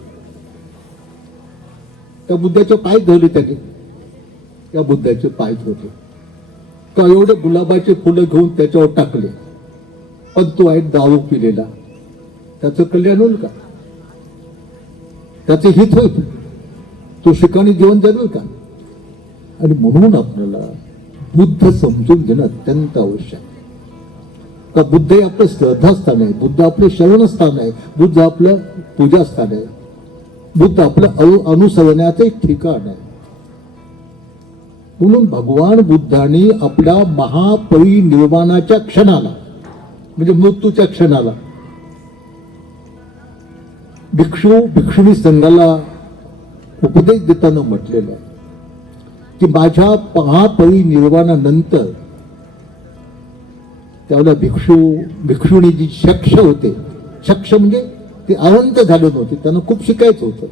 त्या बुद्धाचे पाय धरले त्याने, त्या बुद्धाचे पाय धरले का एवढे गुलाबाचे फुलं घेऊन त्याच्यावर टाकले, पण तो आहे दारू पिलेला. त्याचं कल्याण होईल का? त्याचे हित होईल? तो शिकाणी जीवन जगेल का? आणि म्हणून आपल्याला बुद्ध समजून घेणं अत्यंत आवश्यक आहे. का बुद्ध हे आपलं श्रद्धास्थान आहे, बुद्ध आपले शरणस्थान आहे, बुद्ध आपलं पूजास्थान आहे, बुद्ध आपलं अनुसरण्याचं एक ठिकाण आहे. म्हणून भगवान बुद्धाने आपल्या महापरिनिर्वाणाच्या क्षणाला, म्हणजे मृत्यूच्या क्षणाला, भिक्षुणी संघाला उपदेश देताना म्हटलेलं आहे की माझ्या महापरिनिर्वाणानंतर त्यावेळेला भिक्षुणी जी शक्ष होते, शक्ष म्हणजे ते अवंत झाले नव्हते, त्यांना खूप शिकायचं होतं,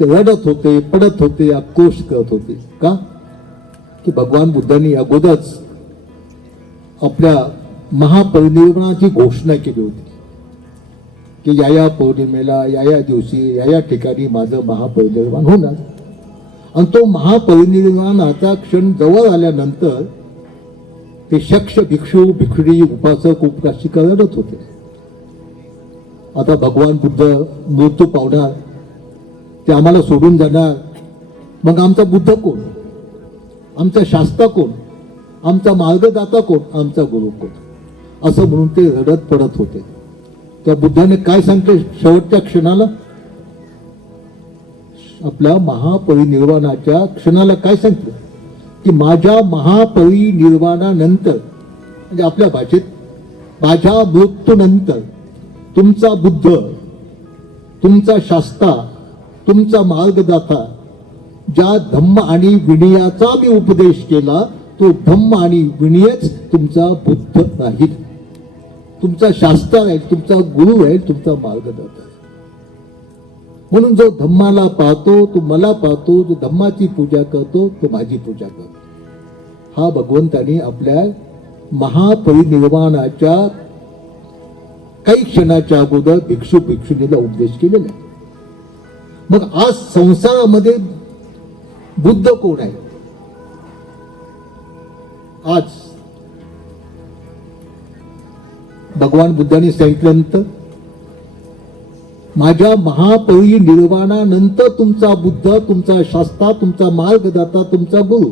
ते रडत होते, पडत होते, आक्रोश करत होते. का? की भगवान बुद्धांनी अगोदरच आपल्या महापरिनिर्वाणाची घोषणा केली होती की या पौर्णिमेला, या दिवशी, या ठिकाणी माझं महापरिनिर्वाण होणार. आणि तो महापरिनिर्वाणाचा क्षण जवळ आल्यानंतर ते शक्ष भिक्षू, भिक्षुणी, उपासक, उपासिका रडत होते. आता भगवान बुद्ध मृत्यू पावणार, ते आम्हाला सोडून जाणार, मग आमचा बुद्ध कोण? आमचा शास्त्र कोण? आमचा मार्गदाता कोण? आमचा गुरु कोण? असं म्हणून ते रडत पडत होते. त्या बुद्धाने काय सांगते शेवटच्या क्षणाला? आपल्या महापरिनिर्वाणाच्या क्षणाला काय सांगते? की माझ्या महापरिनिर्वाणानंतर म्हणजे आपल्या भाषेत, माझ्या मृत्यूनंतर तुमचा बुद्ध, तुमचा शास्ता, तुमचा मार्गदाता, ज्या धम्म आणि विनयाचा मी उपदेश केला तो धम्म आणि विनयच तुमचा बुद्ध राहील, तुमचा शास्त्र आहे, तुमचा गुरु आहे, तुमचा मार्गदाता आहे. म्हणून जो धम्माला पाहतो तो मला पाहतो, जो धम्माची पूजा करतो तो माझी पूजा करतो. हा भगवंतानी आपल्या महापरिनिर्वाणाच्या काही क्षणाच्या अगोदर भिक्षू भिक्षुणीला उपदेश केलेला आहे. मग आज संसारामध्ये बुद्ध कोण आहे? आज भगवान बुद्धांनी सांगितल्यानंतर, माझ्या महापरिनिर्वाणानंतर तुमचा बुद्ध, तुमचा शास्ता, तुमचा मार्गदाता, तुमचा गुरु,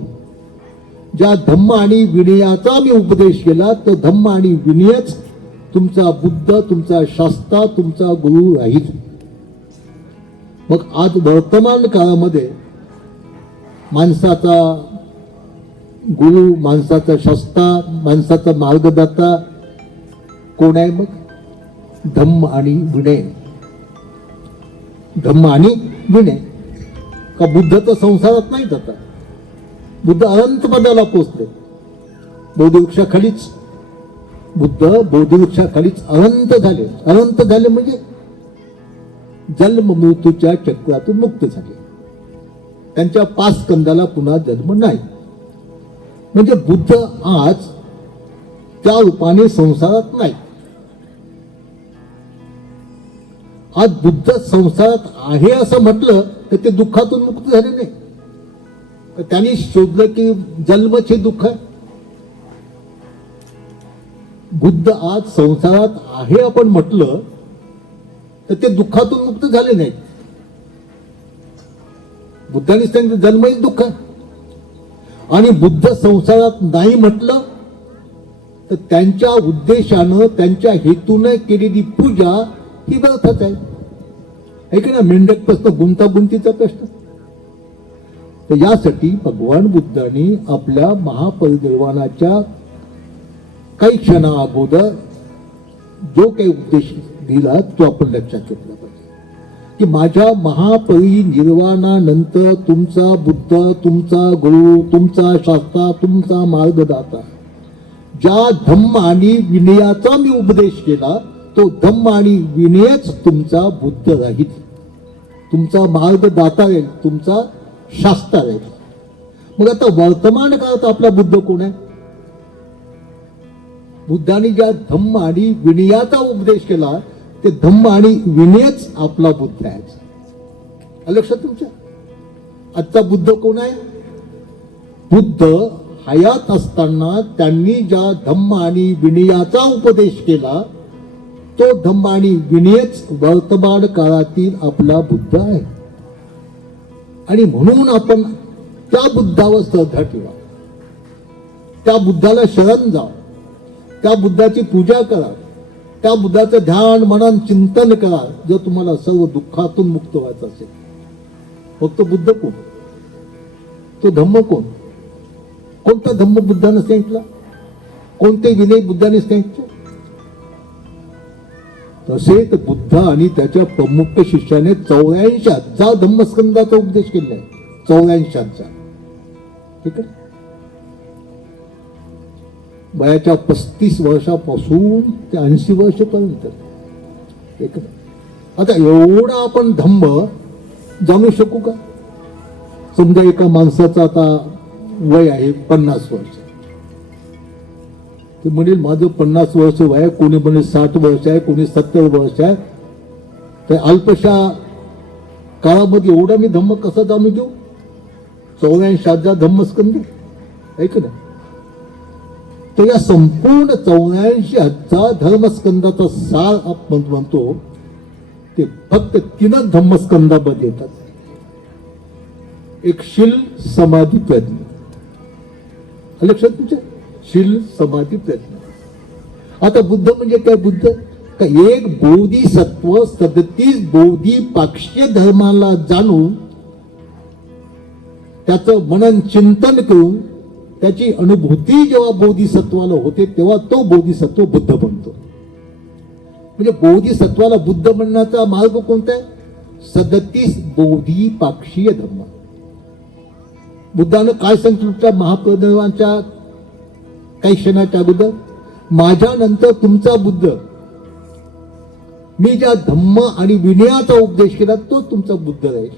ज्या धम्म आणि विनयाचा मी उपदेश केला तो धम्म आणि विनयच तुमचा बुद्ध, तुमचा शास्ता, तुमचा गुरु राहील. मग आज वर्तमान काळामध्ये माणसाचा गुरु, माणसाचा शास्ता, माणसाचा मार्गदाता कोण आहे? मग धम्म आणि विनय. धम्म आणि विनय. का बुद्ध तर संसारात नाही जातात, बुद्ध अनंत पदाला पोचले. बोधिवृक्षाखालीच बुद्ध बोधिवृक्षाखालीच अनंत झाले. अनंत झाले म्हणजे जन्म मृत्यूच्या चक्रातून मुक्त झाले. त्यांच्या 5 स्कंदाला पुन्हा जन्म नाही. म्हणजे बुद्ध आज त्या रूपाने संसारात नाही. आज बुद्ध संसारात आहे असं म्हटलं तर ते दुःखातून मुक्त झाले नाही. तर त्यांनी शोधलं की जन्मचे दुःख आहे. बुद्ध आज संसारात आहे आपण म्हटलं तर ते दुःखातून मुक्त झाले नाहीत. बुद्धांनी सांगितलं जन्म एक दुःख आहे. आणि बुद्ध संसारात नाही म्हटलं तर त्यांच्या उद्देशानं, त्यांच्या हेतूनं केलेली पूजा ही व्यर्थच आहे की ना. मेंढकपासून गुंतागुंतीचा प्रश्न. तर यासाठी भगवान बुद्धांनी आपल्या महापरिनिर्वाणाच्या काही क्षणा अगोदर जो काही उपदेश दिला तो आपण लक्षात घेतला पाहिजे की माझ्या महापरिनिर्वाणानंतर तुमचा बुद्ध, तुमचा गुरु, तुमचा शास्ता, तुमचा मार्गदाता, ज्या धम्म आणि विनयाचा मी उपदेश केला तो धम्म आणि विनयच तुमचा बुद्ध राहील, तुमचा मार्गदाता राहील, तुमचा शास्त्र राहील. मग आता वर्तमान काळात आपला बुद्ध कोण आहे? बुद्धांनी ज्या धम्म आणि विनयाचा उपदेश केला ते धम्म आणि विनयच आपला बुद्ध आहे. लक्षात तुमच्या? आजचा बुद्ध कोण आहे? बुद्ध हयात असताना त्यांनी ज्या धम्म आणि विनयाचा उपदेश केला तो धम्म आणि विनयच वर्तमान काळातील आपला बुद्ध आहे. आणि म्हणून आपण त्या बुद्धावर श्रद्धा ठेवा, त्या बुद्धाला शरण जा, त्या बुद्धाची पूजा करा, त्या बुद्धाचं ध्यान मनन चिंतन करा जर तुम्हाला सर्व दुःखातून मुक्त व्हायचं असेल. फक्त बुद्ध कोण? तो धम्म कोण? कोणता धम्म बुद्धाने सांगितला? कोणते विनय बुद्धाने सांगितले? तसेच बुद्ध आणि त्याच्या प्रमुख शिष्याने 84 धम्मस्कंदाचा उपदेश केला आहे. 84. ठीक आहे. वयाच्या 35 वर्षापासून ते 80 वर्षापर्यंत. आता एवढा आपण धम्म जाणू शकू का? समजा एका माणसाचं आता वय आहे 50 वर्ष, ते म्हणेल माझं 50 वर्ष वय आहे, कोणी म्हणे 60 वर्ष आहे, कोणी 70 वर्ष आहे. तर अल्पशा काळामध्ये एवढा मी धम्म कसा जाणून घेऊ? 84 धम्मस्कंदी ऐक ना. तर या संपूर्ण 84 धर्मस्कंदाचा सार आपण म्हणतो ते फक्त 3 धम्मस्कंदामध्ये येतात. एक शील, समाधी, प्रज्ञा. लक्षात तुमच्या? शील, समाधी, प्रज्ञा. आता बुद्ध म्हणजे काय? बुद्ध का एक बोधिसत्व 37 बोधिपाक्षीय धर्माला जाणून त्याचं मनन चिंतन करून त्याची अनुभूती जेव्हा बोधिसत्वाला होते तेव्हा तो बोधिसत्व बुद्ध बनतो. म्हणजे बोधिसत्वाला बुद्ध बनण्याचा मार्ग कोणता आहे? 37 बोधिपाक्षीय धर्म. बुद्धानं काय सांगितलं महापरिनिर्वाणाच्या काही क्षणाच्या अगोदर? माझ्यानंतर तुमचा बुद्ध, मी ज्या धम्म आणि विनयाचा उपदेश केला तो तुमचा बुद्ध राहील.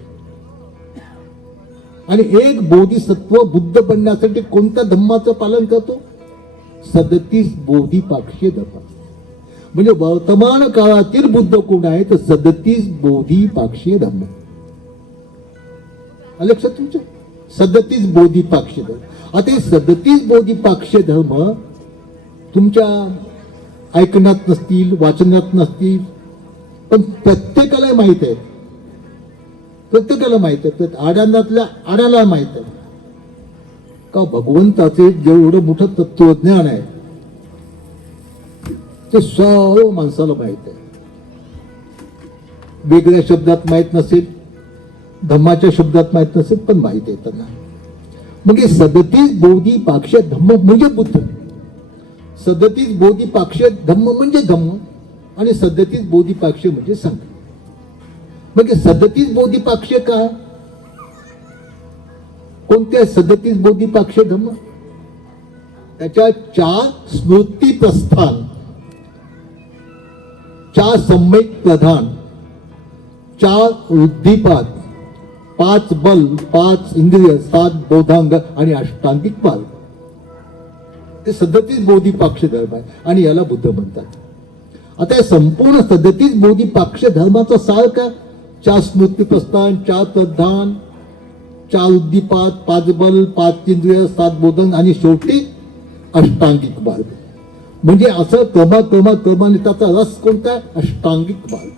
आणि एक बोधिसत्व बुद्ध बनण्यासाठी कोणत्या धम्माचं पालन करतो? 37 बोधिपाक्षीय धर्म. म्हणजे वर्तमान काळातील बुद्ध कोण आहे तर 37 बोधिपाक्षीय धर्म. लक्षात तुमच्या 37 बोधिपाक्षीय धर्म. आता हे 37 बोधिपाक्षीय धर्म तुमच्या ऐकण्यात नसतील, वाचनात नसतील, पण प्रत्येकाला माहित आहे. प्रत्येकाला माहित आहे, आडांनातल्या आडाला माहित आहे का भगवंताचे जेवढं मोठं तत्वज्ञान आहे ते सर्व माणसाला माहित आहे. वेगळ्या शब्दात माहित नसेल, धम्माच्या शब्दात माहित नसेल, पण माहित आहे त्यांना. मग हे 37 बोधिपाक्षीय धम्म म्हणजे बुद्ध, 37 बोधिपाक्षीय धम्म म्हणजे धम्म, आणि 37 बोधिपाक्षीय म्हणजे संघ. मग हे 37 बोधिपाक्षीय काय? कोणत्या 37 बोधिपाक्षीय धम्म? त्याच्या 4 स्मृती प्रस्थान, 4 सम्यक प्रधान, 4 वृद्धिपाद, 5 बल, 5 इंद्रिय, 7 बोधांग आणि अष्टांगिक मार्ग. ते 37 बोधिपाक्षीय धर्म आहे आणि याला बुद्ध म्हणतात. आता या संपूर्ण 37 बोधिपाक्षीय धर्माचा सार काय? 4 स्मृती प्रस्थान, 4 प्रधान, 4 उद्दीपाद, 5 बल, 5 इंद्रिय, 7 बोधन आणि शेवटी अष्टांगिक मार्ग. म्हणजे असं क्रमाने त्याचा रस कोणता आहे? अष्टांगिक मार्ग.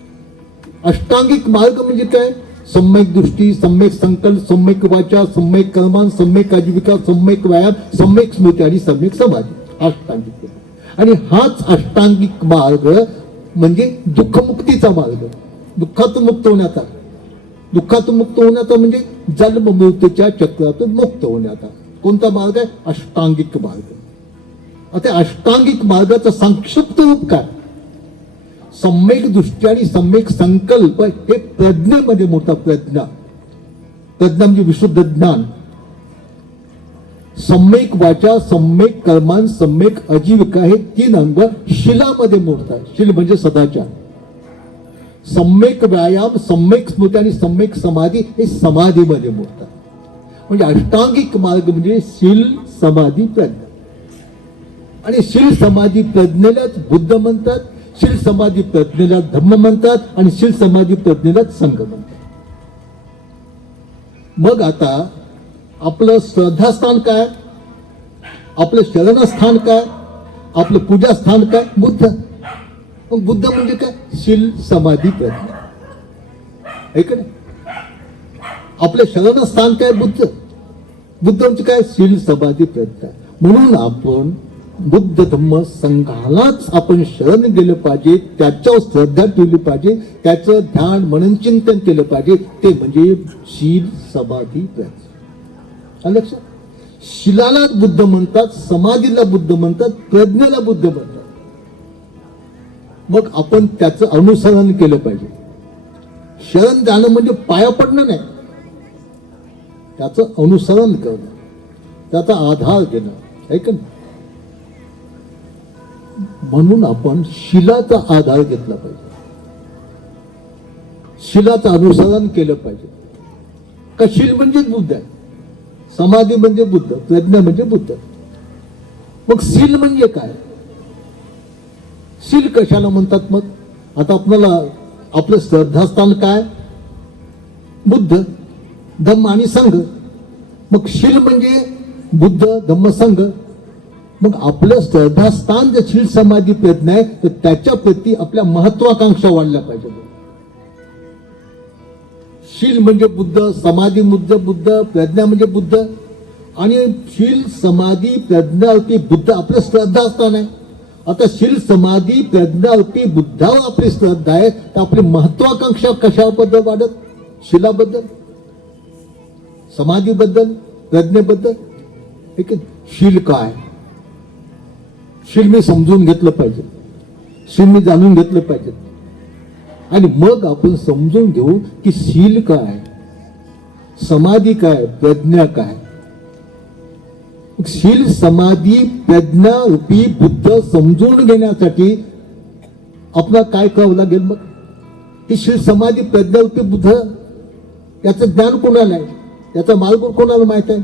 अष्टांगिक मार्ग म्हणजे काय? सम्यक दृष्टी, सम्यक संकल्प, सम्यक वाचा, सम्यक कर्म, सम्यक आजीविका, सम्यक व्यायाम, सम्यक स्मृती आणि सम्यक समाधी. अष्टांगिक. आणि हाच अष्टांगिक मार्ग म्हणजे दुःखमुक्तीचा मार्ग. दुःखातून मुक्त होण्याचा, दुःखातून मुक्त होण्याचा म्हणजे जन्म मृत्यूच्या चक्रातून मुक्त होण्याचा कोणता मार्ग आहे? अष्टांगिक मार्ग. आता अष्टांगिक मार्गाचा संक्षिप्त रूप काय? सम्यक दृष्टी आणि सम्यक संकल्प हे प्रज्ञेमध्ये मोठा. प्रज्ञा म्हणजे विशुद्ध ज्ञान. सम्यक वाचा, सम्यक कर्मान, सम्यक आजीविका हे 3 अंग शिलामध्ये मोडतात. शील म्हणजे सदाचार. सम्यक व्यायाम, सम्यक स्मृती आणि सम्यक समाधी हे समाधीमध्ये मोडतात. म्हणजे अष्टांगिक मार्ग म्हणजे शील, समाधी, प्रज्ञा. आणि शील समाधी प्रज्ञेलाच बुद्ध म्हणतात, शील समाधी प्रज्ञेला धम्म म्हणतात, आणि शील समाधी प्रज्ञेलाच संघ म्हणतात. मग आता आपलं श्रद्धास्थान काय? आपलं शरणस्थान काय? आपलं पूजास्थान काय? बुद्ध. मग बुद्ध म्हणजे काय? शील, समाधी, प्रज्ञा. ऐक ना, आपलं शरणस्थान काय? बुद्ध. बुद्ध म्हणजे काय? शील, समाधी, प्रज्ञा. म्हणून आपण बुद्ध धम्म संघालाच आपण शरण गेलं पाहिजे, त्याच्यावर श्रद्धा ठेवली पाहिजे, त्याचं ध्यान मनन चिंतन केलं पाहिजे. ते म्हणजे शील, समाधी, प्रज्ञा. लक्षात. शिलाला बुद्ध म्हणतात, समाधीला बुद्ध म्हणतात, प्रज्ञेला बुद्ध म्हणतात. मग आपण त्याचं अनुसरण केलं पाहिजे. शरण जाणं म्हणजे पाया पडणं नाही, त्याचं अनुसरण करणं, त्याचा आधार घेणं. ऐक ना, म्हणून आपण शिलाचा आधार घेतला पाहिजे, शिलाचं अनुसरण केलं पाहिजे. का? शील म्हणजे बुद्ध आहे, समाधी म्हणजे बुद्ध, प्रज्ञा म्हणजे बुद्ध. मग शील म्हणजे काय? शील कशाला म्हणतात? मग आता आपल्याला आपलं श्रद्धास्थान काय? बुद्ध, धम्म आणि संघ. मग शील म्हणजे बुद्ध, धम्म, संघ. मग आपलं श्रद्धास्थान जर शील, समाधी, प्रज्ञा आहे तर त्याच्या प्रती आपल्या महत्वाकांक्षा वाढल्या पाहिजे. शील म्हणजे बुद्ध, समाधी म्हणजे बुद्ध, प्रज्ञा म्हणजे बुद्ध. आणि शील, समाधी, प्रज्ञावरती बुद्ध आपलं श्रद्धास्थान आहे. आता शील, समाधी, प्रज्ञावरती बुद्धावर आपली श्रद्धा आहे, तर आपली महत्वाकांक्षा कशाबद्दल वाढत? शीलाबद्दल, समाधीबद्दल, प्रज्ञेबद्दल. शील काय, शील मी समजून घेतलं पाहिजे, शील मी जाणून घेतलं पाहिजे. आणि मग आपण समजून घेऊ की शील काय, समाधी काय, प्रज्ञा काय. शील समाधी प्रज्ञा रूपी बुद्ध समजून घेण्यासाठी आपला काय करावं लागेल. मग ही शील समाधी प्रज्ञा रूपी बुद्ध याचं ज्ञान कोणाला आहे, याचा मार्ग कोणाला माहित आहे.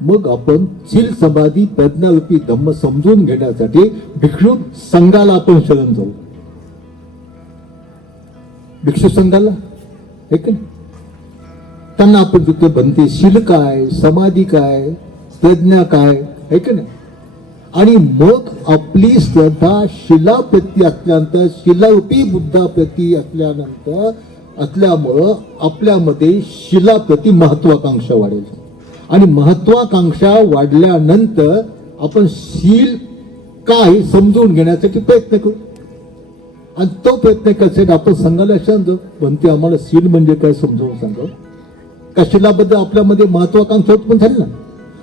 मग आपण शील समाधी प्रज्ञा रूपी धम्म समजून घेण्यासाठी भिक्षू संघाला आपण शरण जाऊ. भिक्षू संघाला हे की नाही, त्यांना आपण तिथे बनते शील काय, समाधी काय, प्रज्ञा काय, आहे की नाही. आणि मग आपली श्रद्धा शिलाप्रती असल्यानंतर, शिलारूपी बुद्धाप्रती असल्यामुळं आपल्यामध्ये शिलाप्रती महत्वाकांक्षा वाढेल. आणि महत्वाकांक्षा वाढल्यानंतर आपण शील काय समजून घेण्यासाठी प्रयत्न करू. आणि तो प्रयत्न कसे आपण संघाला जाऊ, म्हणते आम्हाला शील म्हणजे काय समजावून सांगा. का शिलाबद्दल आपल्यामध्ये महत्वाकांक्षा उत्पन्न झाली ना,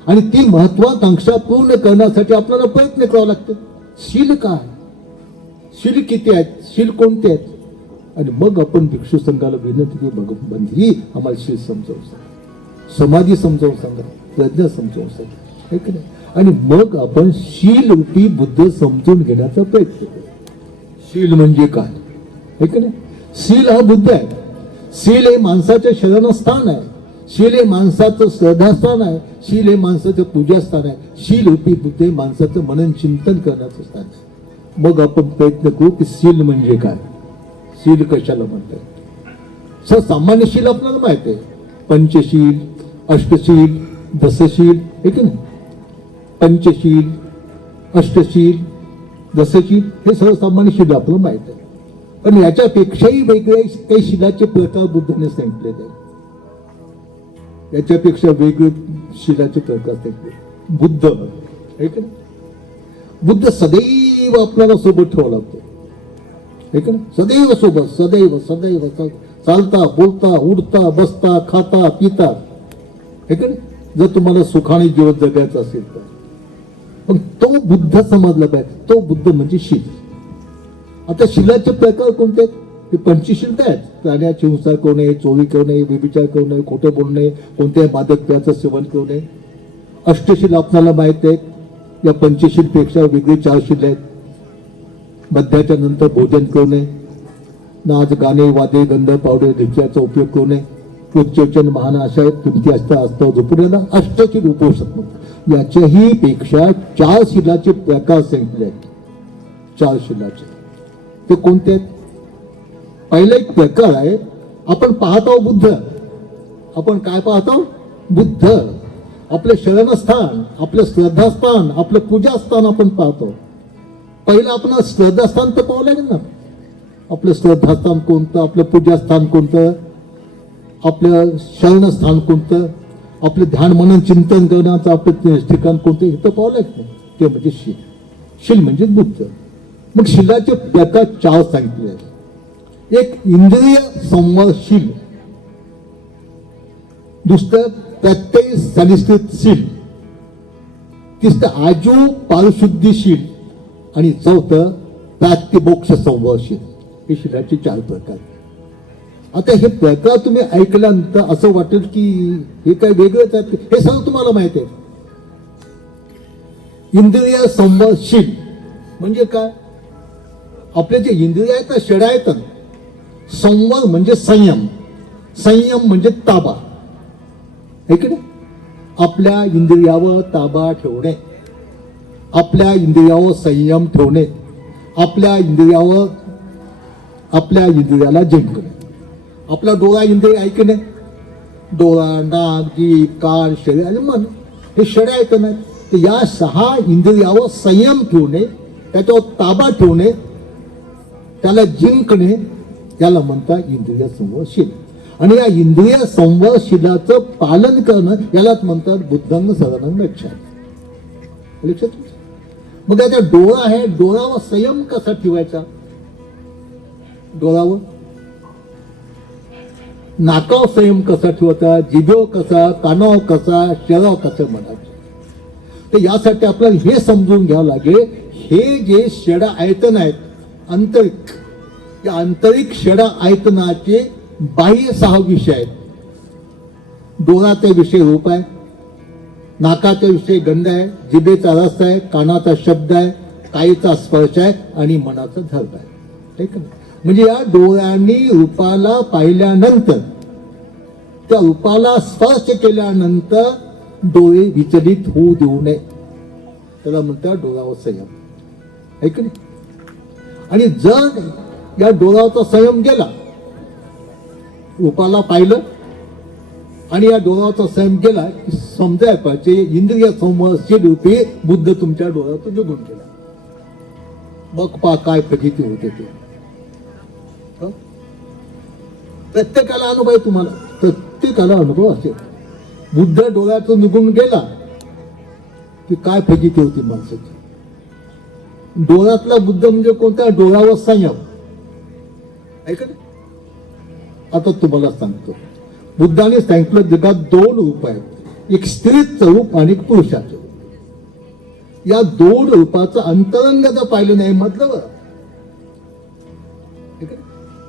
आणि ती महत्वाकांक्षा पूर्ण करण्यासाठी आपल्याला प्रयत्न करावा लागतो. शील काय, शील किती आहेत, शील कोणते आहेत. आणि मग आपण भिक्षू संघाला विनंती की बंधी आम्हाला शील समजावून सांगा, समाधी समजावून सांगा, प्रज्ञा समजावून सांगा, है की नाही. आणि मग आपण शील रूपी बुद्ध समजून घेण्याचा प्रयत्न करू. शील म्हणजे काय, है की नाही. शील हा बुद्ध आहे. शील हे माणसाचे शरणस्थान आहे. शील हे माणसाचं श्रद्धास्थान आहे. शील हे माणसाचं पूजास्थान आहे. शील रूपी बुद्ध हे माणसाचं मनन चिंतन करण्याचं स्थान आहे. मग आपण प्रयत्न करू की शील म्हणजे काय, शील कशाला म्हणतात. सामान्य शील आपल्याला माहित आहे, पंचशील, अष्टशील, दशशील, हे की नाही. पंचशील, अष्टशील, दशशील हे सर्वसामान्य शील आपल्याला माहित आहे. पण याच्यापेक्षाही वेगळे काही शिलाचे प्रकार बुद्धाने सांगितलेले आहेत. याच्यापेक्षा वेगळे शिलाचे प्रकार सांगितले. बुद्ध आहे का, बुद्ध सदैव आपल्याला सोबत ठेवावा लागतो, आहे का नाही. सदैव सोबत, सदैव सदैव चालता बोलता उडता बसता खाता पिता, आहे का नाही. जर तुम्हाला सुखाने जीवन जगायचं असेल तर पण तो बुद्ध समजला पाहिजे. तो बुद्ध म्हणजे शील. आता शिलाचे प्रकार कोणते आहेत, ते पंचशील काय आहेत. प्राण्याची हिंसा करू नये, चोरी करू नये, व्यभिचार करू नये, खोटं बोलू नये, कोणत्याही मादक पेयाचं सेवन करू नये. अष्टशील आपल्याला माहित आहेत. या पंचशील पेक्षा वेगळे 4 शील आहेत. मध्याच्या नंतर भोजन करू नये, नाच गाणे वादे गंध पावडे ढिंच्याचा उपयोग करू नये, उच्चवचन महान अशा किमती असता झोपून अष्टशील उपोषण. याच्याही पेक्षा 4 शिलाचे प्रकार सांगितले आहेत. 4 शिलाचे ते कोणते आहेत. पहिला एक प्रकार आहे, आपण पाहतो बुद्ध. आपण काय पाहतो, बुद्ध. आपलं शरणस्थान, आपलं श्रद्धास्थान, आपलं पूजास्थान आपण पाहतो. पहिलं आपण श्रद्धास्थान तर पाहावं लागेल ना. आपलं श्रद्धास्थान कोणतं, आपलं पूजास्थान कोणतं, आपलं शरणस्थान कोणतं, आपलं ध्यान मनन चिंतन करण्याचं आपलं ठिकाण कोणतं, हे तर पाहावं लागतं. ते म्हणजे शील. शील म्हणजे बुद्ध. मग शिलाचे प्रकार 4 सांगितले आहेत. एक इंद्रिय संवर्शील, दुसरं प्रत्यय सनिश्चित शील, तिसरं आजू पारिशुद्धीशील आणि चौथं प्राप्तिमोक्ष संवर्शील. हे शिलाचे 4 प्रकार. आता हे प्रकार तुम्ही ऐकल्यानंतर असं वाटेल की हे काय वेगळंच आहे. हे सगळं तुम्हाला माहिती आहे. इंद्रिय संवर्शील म्हणजे काय, आपले जे इंद्रिय आहेत ना, षड आहेत. संवर म्हणजे संयम, संयम म्हणजे ताबा, है की नाही. आपल्या इंद्रियावर ताबा ठेवणे, आपल्या इंद्रियावर संयम ठेवणे, आपल्या इंद्रियाला जिंकणे. आपला डोळा इंद्रिय ऐकणे, डोळा, नाक, जीभ, कान, शरीर आणि मन हे षड आहेत ना. तर या 6 इंद्रियावर संयम ठेवणे, त्याच्यावर ताबा ठेवणे, त्याला जिंकणे, त्याला म्हणतात इंद्रिय संवर्शील. आणि या इंद्रिय संवर्शीलाचं पालन करणं यालाच म्हणतात बुद्धंग शरणं गच्छामि. लक्षात. मग त्याचा डोळा आहे, डोळावर संयम कसा ठेवायचा, डोळावर. नाकावर संयम कसा ठेवायचा, जिभेवर कसा, कानावर कसा, शरीरावर कसं म्हणायचं. तर यासाठी आपल्याला हे समजून घ्यावं लागेल, हे जे षड आयतन आहेत आंतरिक, या आंतरिक षड आयतनाचे बाह्य 6 विषय आहेत. डोळ्याचा विषय रूप आहे, नाकाचा विषय गंध आहे, जिभेचा रस आहे, कानाचा शब्द आहे, कायेचा स्पर्श आहे आणि मनाचा धर्म आहे. ठीक आहे. म्हणजे या डोळ्यांनी रूपाला पाहिल्यानंतर, त्या रूपाला स्पर्श केल्यानंतर डोळे विचलित होऊ देऊ नये, त्याला म्हणतात डोळ्यावर संयम. आहे की नाही? आणि जर या डोळ्याचा संयम गेला, रूपाला पाहिलं आणि या डोळ्याचा संयम गेला की समजाय पाहिजे इंद्रिय संवर्षी रूपी बुद्ध तुमच्या डोळ्यातून निघून गेला. मग पा काय फजिती होते ते. प्रत्येकाला अनुभव आहे, तुम्हाला प्रत्येकाला अनुभव असेल. बुद्ध डोळ्यातून निघून गेला की काय फजिती होती माणसाची. डोळ्यातला बुद्ध म्हणजे कोणता? डोळ्यावर संयम. ऐका ना, आता तुम्हाला सांगतो, बुद्धाने सांगितलं जगात 2 रूप आहेत, एक स्त्रीचं रूप आणि एक पुरुषाचं रूप. या 2 रूपाचं अंतरंग जर पाहिलं नाही मधलं,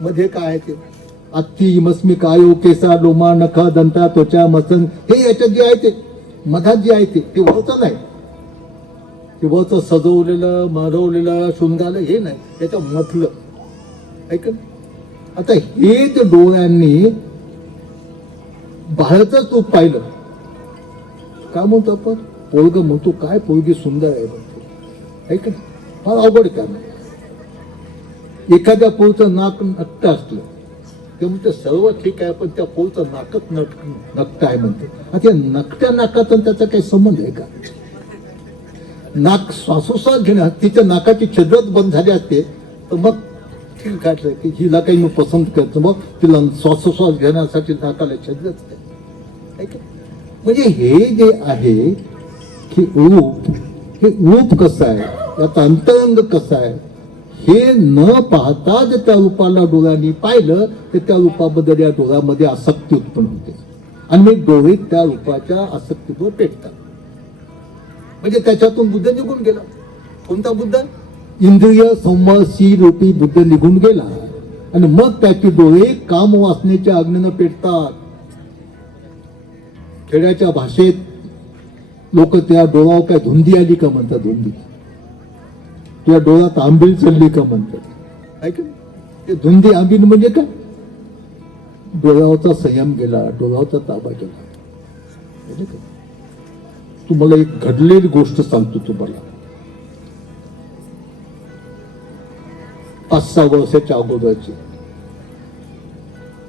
मध्ये काय आहे ते अत्ती मस्मी कायो केसा लोमा नखा दंता त्वचा मसन, हे याच्यात जे आहे ते मधात जे आहे ते वरचं नाही, ते वरचं सजवलेलं मारवलेलं शृंगारलं हे नाही, त्याच्या मधलं. ऐक आता हे ते डोळ्यांनी बाहेरच रूप पाहिलं. काय म्हणतो आपण? पोरग म्हणतो काय पोरगी सुंदर आहे म्हणतो. ऐक फार अवघड काम. एखाद्या पोरचं नाक नक्ट असलं ते म्हणते सर्व ठीक आहे, पण त्या पोरचं नाकच नक्ट आहे म्हणते. आता नकट्या नाकाचा त्याचा काही संबंध आहे का? नाक श्वासोश्वास घेणं, तिच्या नाकाची छिद्रच बंद झाली असते तर मग ठीक आहे की हिला काही मी पसंत करतो, मग तिला श्वासोश्वास घेण्यासाठी नाकाला छिद्रच आहे. म्हणजे हे जे आहे की रूप, हे रूप कसं आहे, याचा अंतरंग कसं आहे, हे न पाहता जर त्या रूपाला डोळ्यांनी पाहिलं तर त्या रूपाबद्दल या डोळ्यामध्ये आसक्ती उत्पन्न होते आणि मग डोळे त्या रूपाच्या आसक्तीवर पेटतात. म्हणजे त्याच्यातून बुद्ध निघून गेला. कोणता बुद्ध? इंद्रिय संवर्षी रूपी बुद्ध निघून गेला आणि मग त्याचे डोळे काम वासनेच्या अग्नीनं पेटतात. खेड्याच्या भाषेत लोक त्या डोळ्यावर काय धुंदी आली का म्हणतात, धुंदी. तुझ्या डोळ्यात आंबील चालली का म्हणतात. ऐक ते धुंदी आंबील म्हणजे काय? डोळ्यावरचा संयम गेला, डोळ्यावरचा ताबा गेला. तुम्हाला एक घडलेली गोष्ट सांगतो तुम्हाला. 5-6 वर्षाच्या अगोदरची.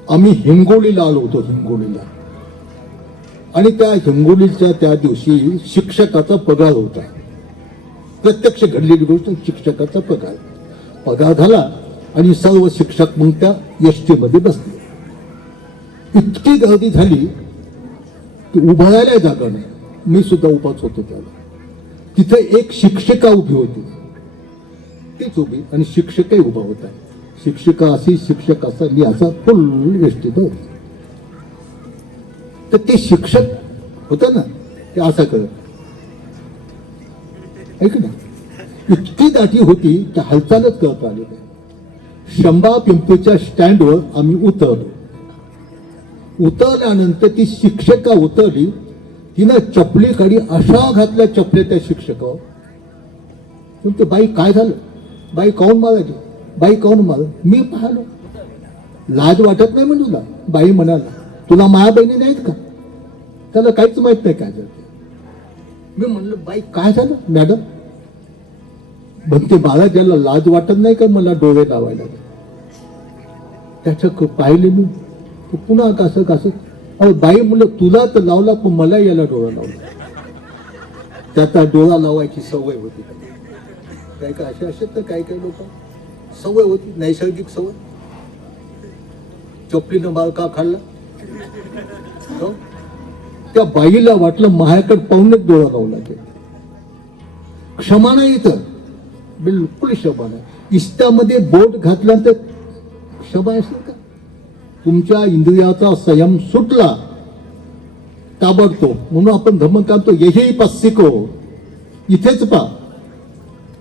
आम्ही हिंगोलीला आलो होतो, हिंगोलीला. आणि त्या हिंगोलीच्या त्या दिवशी शिक्षकाचा पगार होता. प्रत्यक्ष घडलेली गोष्ट, शिक्षकाचा पगार झाला आणि सर्व शिक्षक मग त्या एसटी मध्ये बसले. इतकी गर्दी झाली की उभा राहायला जागा नाही. मी सुद्धा उभाच होतो त्याला. तिथे एक शिक्षिका उभी होती, तीच उभी आणि शिक्षकही उभा होता. शिक्षिका अशी, शिक्षक असा, मी असा फुल एसटी बघ. तर ते शिक्षक होत ना, ते असं करत. ऐक ना, इतकी दाटी होती की हालचालच करता आली नाही. शंभा पिंपरीच्या स्टँडवर आम्ही उतरलो. उतरल्यानंतर ती शिक्षिका उतरली. तिनं चपली काढी, अशा घातल्या चपल्या त्या शिक्षकावर. म्हणते बाई काय झालं, बाई काऊन मारायची, बाई काऊन मार. मी पाहिलो, लाज वाटत नाही म्हणून तुला. बाई म्हणाला तुला माया बहिणी नाहीत का? त्याला काहीच माहित नाही काय झालं. मी म्हणलं बाई काय झालं मॅडम. म्हणते मला ज्याला लाज वाटत नाही का मला डोळे लावायला. त्याच्या पाहिले मी पुन्हा कसं कसं. अरे बाई म्हणलं तुला तर लावला पण मला याला डोळा लावला. त्याचा डोळा लावायची सवय होती. काय काय असे असेल तर काय काय लोक सवय होती, नैसर्गिक सवय. चपलीनं माल का खाल्ला. त्या बाईला वाटलं माझ्याकडे पाहूनच डोळा लावला. क्षमा नाही तर बिलकुल क्षमा नाही. इष्टामध्ये बोट घातल्यानंतर क्षमा असेल का? तुमच्या इंद्रियाचा संयम सुटला ताबडतोब. म्हणून आपण धम्म काढतो, यही पस्सिको इथेच पहा,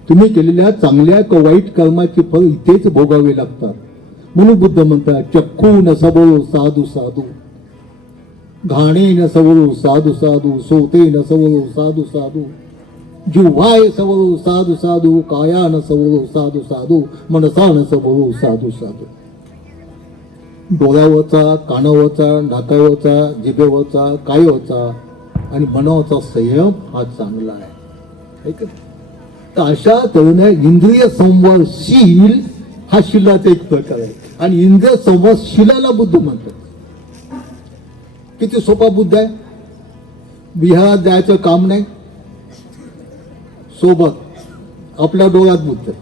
तुम्ही केलेल्या चांगल्या का वाईट कर्माची फळ इथेच भोगावे लागतात. म्हणून बुद्ध म्हणतात, चक्खू न सबळू साधू साधू, घाणे न सवळू साधू साधू, सोते न सवळू साधू साधू, जिव्हाय सवळू साधू साधू, काया न सवळू साधू साधू, मनसा न सवळू साधू साधू. डोळ्यावरचा, कानावरचा, नाकावरचा, जिभेवरचा, कायावरचा आणि मनावरचा संयम हा चांगला आहे. ऐक, तर अशा तऱ्हेने इंद्रिय संवादशील हा शिलाचा एक प्रकार आहे. आणि इंद्रिय संवादशीलाला बुद्ध म्हणतात. किती सोपा बुद्ध आहे. विहारात जायचं काम नाही, सोबत आपल्या डोळ्यात बुद्ध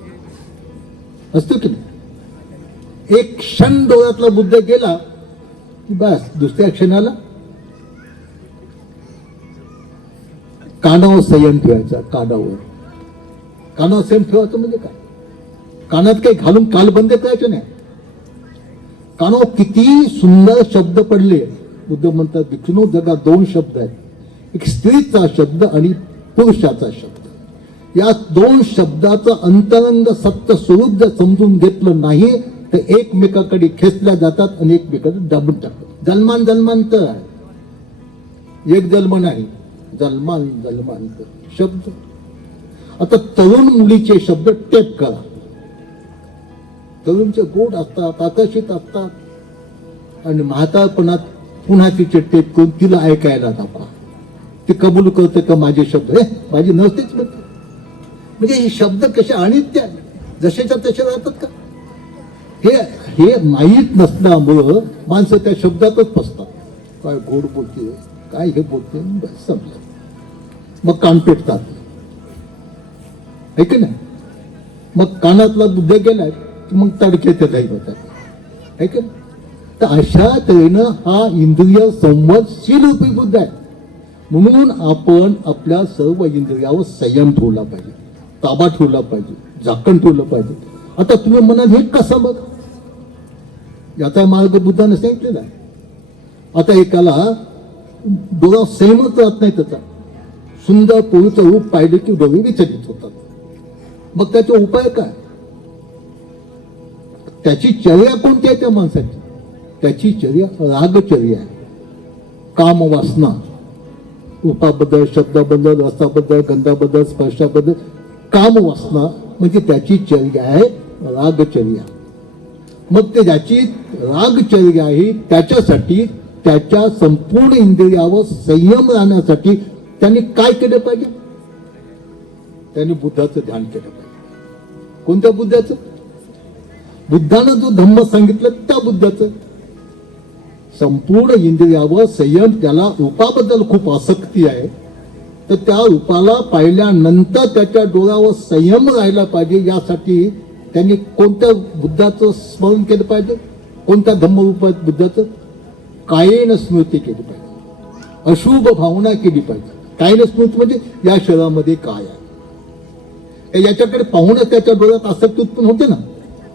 असतो की नाही. एक क्षण डोळ्यातला बुद्ध गेला की बस दुसऱ्या क्षणाला कानावर संयम ठेवायचा. कानावर संयम ठेवायचं म्हणजे काय, कानात काही घालून कालबंद करायचं नाही. कानावर किती सुंदर शब्द पडले. बुद्ध म्हणतात, विष्णू जगात दोन शब्द आहेत, एक स्त्रीचा शब्द आणि पुरुषाचा शब्द. या दोन शब्दाचं अंतरंग सत्य स्वरूप जर समजून घेतलं नाही तर एकमेकाकडे खेचल्या जातात आणि एकमेकाकडे दाबून टाकतात. जन्मान जन्मांतर आहे, एक जन्म नाही, जन्मांतर शब्द. आता तरुण मुलीचे शब्द टेप करा. तरुणचे गोड असतात, आकर्षित असतात आणि म्हातारपणात पुन्हा तिचे टेप करून तिला ऐकायला दाखवा. ते कबूल करते का माझे शब्द, माझी नसतेच म्हणते. म्हणजे हे शब्द कसे अनित्य जसेच्या तसे राहतात का, हे माहीत नसल्यामुळं माणसं त्या शब्दातच फसतात. काय गोड बोलते, काय हे बोलते, बस समजा. मग कान पेटतात, ऐक नाही. मग कानातला बुद्ध गेलाय मग तडके ते जाईल होतात, ऐक ना. तर अशा तऱ्हेनं हा इंद्रिय संवादशील रूपी बुद्ध आहे. म्हणून आपण आपल्या सर्व इंद्रियावर संयम ठेवला पाहिजे, ताबा ठेवला पाहिजे, झाकण ठेवलं पाहिजे. आता तुम्ही म्हणाल हे कसं बघ, याचा मार्ग बुद्धाने सांगितलेला आहे. आता एकाला डोळा संयमच राहत नाही, त्याचा सुंदर पोळीचं रूप पाहिले की डोळे विचलित होतात. मग त्याचा उपाय काय, त्याची चर्या कोणती आहे त्या माणसाची, त्याची चर्या रागचर्या आहे. काम वासना, रूपाबद्दल, शब्दाबद्दल, रसाबद्दल, गंधाबद्दल, स्पर्शाबद्दल काम वासना म्हणजे त्याची चर्या आहे रागचर्या. मग ते ज्याची रागचर्या आहे त्याच्यासाठी त्याच्या संपूर्ण इंद्रियावर संयम राहण्यासाठी त्यांनी काय केलं पाहिजे, त्यांनी बुद्धाचं ध्यान केलं पाहिजे. कोणत्या बुद्धाचं, बुद्धानं जो धम्म सांगितलं त्या बुद्धाचं. संपूर्ण इंद्रियावर संयम, त्याला रूपाबद्दल खूप आसक्ती आहे, तर त्या रूपाला पाहिल्यानंतर त्याच्या डोळ्यावर संयम राहिला पाहिजे. यासाठी त्यांनी कोणत्या बुद्धाचं स्मरण केलं पाहिजे, कोणत्या धम्मरूपात बुद्धाचं, कायेन स्मृती केली पाहिजे, अशुभ भावना केली पाहिजे. कायेन स्मृती म्हणजे या शरीरामध्ये काय आहे याच्याकडे पाहूनच त्याच्या डोळ्यात आसक्ती उत्पन्न होते ना,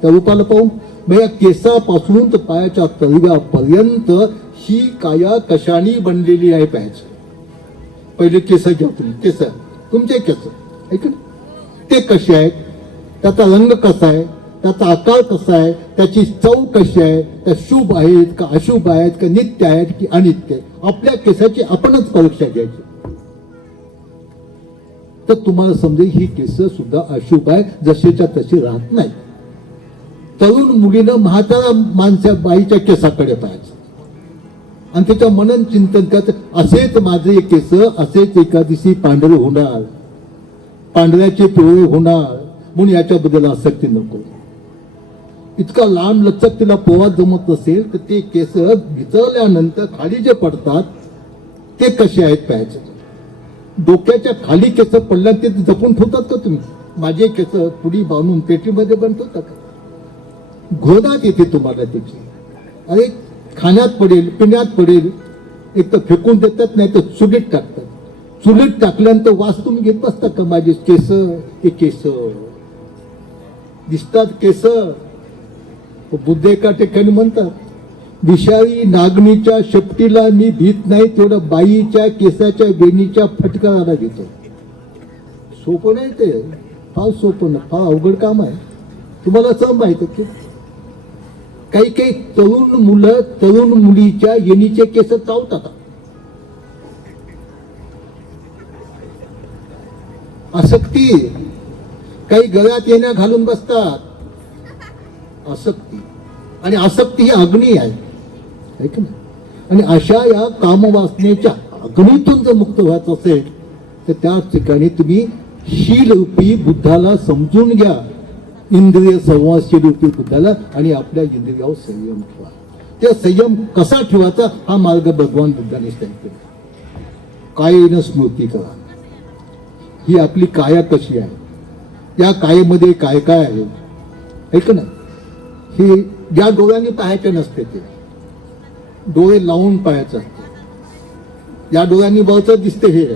त्या रूपाला पाहून. मग या केसापासून तर पायाच्या तळव्यापर्यंत ही काया कशाने बनलेली आहे पाहायचं. पहिले केस घ्या तुम्ही, केस तुमचे केस ऐक, ते कसे आहेत, त्याचा रंग कसा आहे, त्याचा आकार कसा आहे, त्याची चव कशी आहे, त्या शुभ आहेत का अशुभ आहेत का नित्य आहेत की अनित्य. आपल्या केसाची आपणच परीक्षा घ्यायची, तर तुम्हाला समजेल ही केस सुद्धा अशुभ आहे, जसेच्या तशी राहत नाही. तरुण मुलीनं म्हातारा माणसा बाईच्या केसाकडे पाहायचं आणि त्याचं मनन चिंतन करायचं, असेच माझे केस असेच एका दिवशी पांढरे होणार, पांढऱ्याचे पिवळे होणार, म्हणून याच्याबद्दल आसक्ती नको. इतका लांब लचक तिला पोहात जमत नसेल तर ते केस वितळल्यानंतर खाली जे पडतात ते कसे आहेत पाहायचे. डोक्याच्या खाली केस पडल्या ते जपून ठेवतात का तुम्ही, माझे केस पुढी बांधून पेटीमध्ये बंद ठेवतात का, घोळण्यात येते तुम्हाला त्याची. अरे खाण्यात पडेल, पिण्यात पडेल, एक तर फेकून देतात, नाही तर चुलीत टाकतात. चुलीत टाकल्यानंतर वास तुम्ही घेत बसतात का, माझे केस, हे केस दिसतात केस. बुद्ध एका ठिकाणी म्हणतात, विषारी नागणीच्या शेपटीला मी भीत नाही, तेवढं बाईच्या केसाच्या वेणीच्या फटकाराला घेतो. सोपं नाही ते, फार सोपं नाही, फार अवघड काम आहे. तुम्हाला असं माहिती की काही काही तरुण मुलं तरुण मुलीच्या येणीचे केस चावतात. आसक्ती, काही गळ्यात येण्या घालून बसतात. आसक्ती, आणि आसक्ती ही अग्नी आहे की नाही. आणि अशा या कामवासनेच्या अग्नीतून जर मुक्त व्हायचं असेल तर त्या ठिकाणी तुम्ही शीलरूपी बुद्धाला समजून घ्या, इंद्रिय संवादशील रूपी बुद्धाला, आणि आपल्या इंद्रियावर संयम ठेवा. त्या संयम कसा ठेवायचा हा मार्ग भगवान बुद्धाने सांगितला. कायेन स्मृती करा. ही आपली काया कशी आहे, या कायेमध्ये काय काय आहे ऐक ना. हे ज्या डोळ्यांनी पाहायचे नसते ते डोळे लावून पाहायचं असते. या डोळ्यांनी बळच दिसते, हे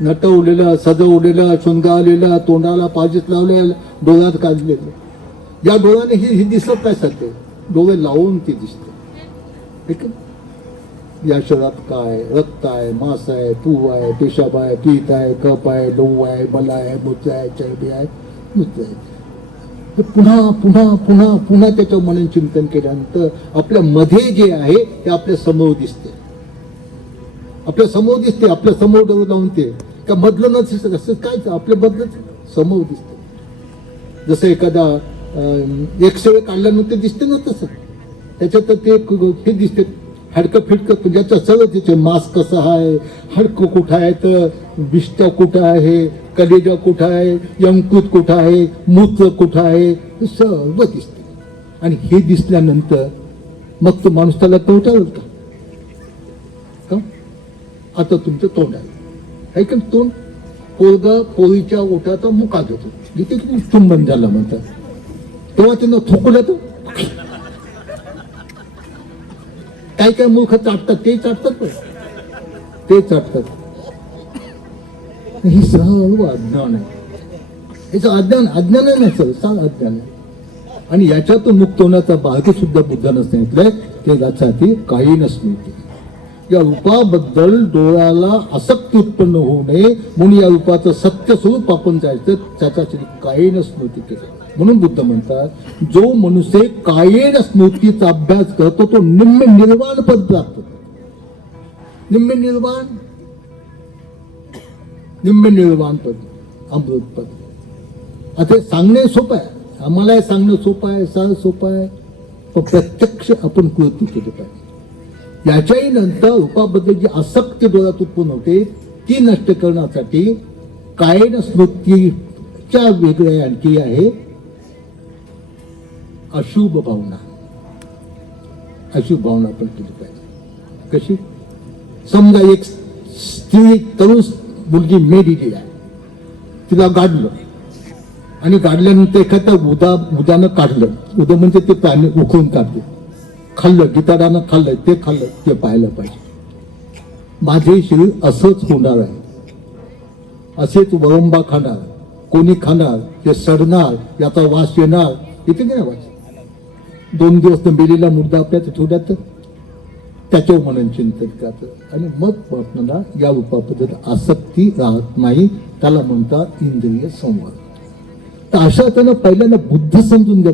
नटवलेलं, सजवलेलं, शृंगारलेलं, तोंडाला पाजीत लावलेलं, डोळ्यात काढलेलं. या डोळ्याने हे दिसत नाही सध्या, डोळे लावून ते दिसते. ठीक आहे. या शरीरात काय, रक्त आहे, मांस आहे, तू आहे, पेशाब आहे, पीत आहे, कप आहे, लहू आहे, मल आहे, मूत्र आहे, चरबी आहे, मूत्र आहे. पुन्हा पुन्हा पुन्हा पुन्हा त्याचं मनन चिंतन केल्यानंतर आपल्या मध्ये जे आहे ते आपल्या समोर दिसते. आपल्या समोर दिसते, आपल्या समोर डोळे लावून ते त्या मधलं न दिसत असं काय, आपल्या मधलं समोर दिसते. जसं एखादा एक्सरे काढल्यानंतर दिसते ना, तसं त्याच्यात ते हे दिसते, हाडकं फिडकं ज्याचं सगळं तिथे मांस कसं आहे, हाडकं कुठं आहे, तर विष्ट कुठं आहे, कलेजा कुठं आहे, यंकुत कुठं आहे, मूत्र कुठं आहे, हे सर्व दिसते. आणि हे दिसल्यानंतर मग तो माणूस त्याला कवटाळल का? आता तुमचं तोंड आहे का, तोंड पोरगा पोरीच्या ओठाचा मुका घेतो, जिथे किती चुंबन झालं म्हणतात, तेव्हा त्यांना थोकलं तर काय काय मूर्ख चाटतात, ते चाटतात, ते चाटतात. हे सर्व अज्ञान आहे. याचं अज्ञान आहे ना सर, सांग अज्ञान आहे. आणि याच्यातून मुक्त होण्याचा मार्ग सुद्धा बुद्धानं सांगितलंय, ते यासाठी काही नसते. या रूपाबद्दल डोळ्याला आसक्ती उत्पन्न होऊ नये म्हणून या रूपाचं सत्य स्वरूप आपण जायचं, त्याच्यासाठी कायेन स्मृती केलं. म्हणून बुद्ध म्हणतात, जो मनुष्य कायेन स्मृतीचा अभ्यास करतो तो निम्न निर्वाण पद प्राप्त होतो. निम्न निर्वाण पद, अमृत पद. आता सांगणे सोपं आहे, आम्हाला सांगणं सोपं आहे, सोपं आहे, पण प्रत्यक्ष आपण कृती केली पाहिजे. याच्याही नंतर रूपाबद्दल जी आसक्ती डोळ्यात उत्पन्न होते ती नष्ट करण्यासाठी कायेन स्मृतीच्या वेगळ्या आणखी आहे अशुभ भावना. अशुभ भावना आपण केली पाहिजे. कशी? समजा एक स्त्री, तरुण मुलगी मेलेली आहे, तिला गाडलं आणि गाडल्यानंतर एखाद्या उदानं काढलं, उदा म्हणजे ते पाणी उकळून काढले, खाल्लं, गिताडानं खाल्लं, ते खाल्लं, ते पाहायला पाहिजे. माझे शरीर असंच होणार आहे, असेच वरंबा खाणार, कोणी खाणार, ते सडणार, याचा वास येणार, इथे नाही वास. 2 दिवस मेलेला मुर्दा आपल्या थोड्यात त्याच्यावर मनन चिंतन करतं आणि मग आपल्याला या रूपाबद्दल आसक्ती राहत नाही. त्याला म्हणतात इंद्रिय संवाद. तर अशा त्यानं पहिल्यांदा बुद्ध समजून घ्या.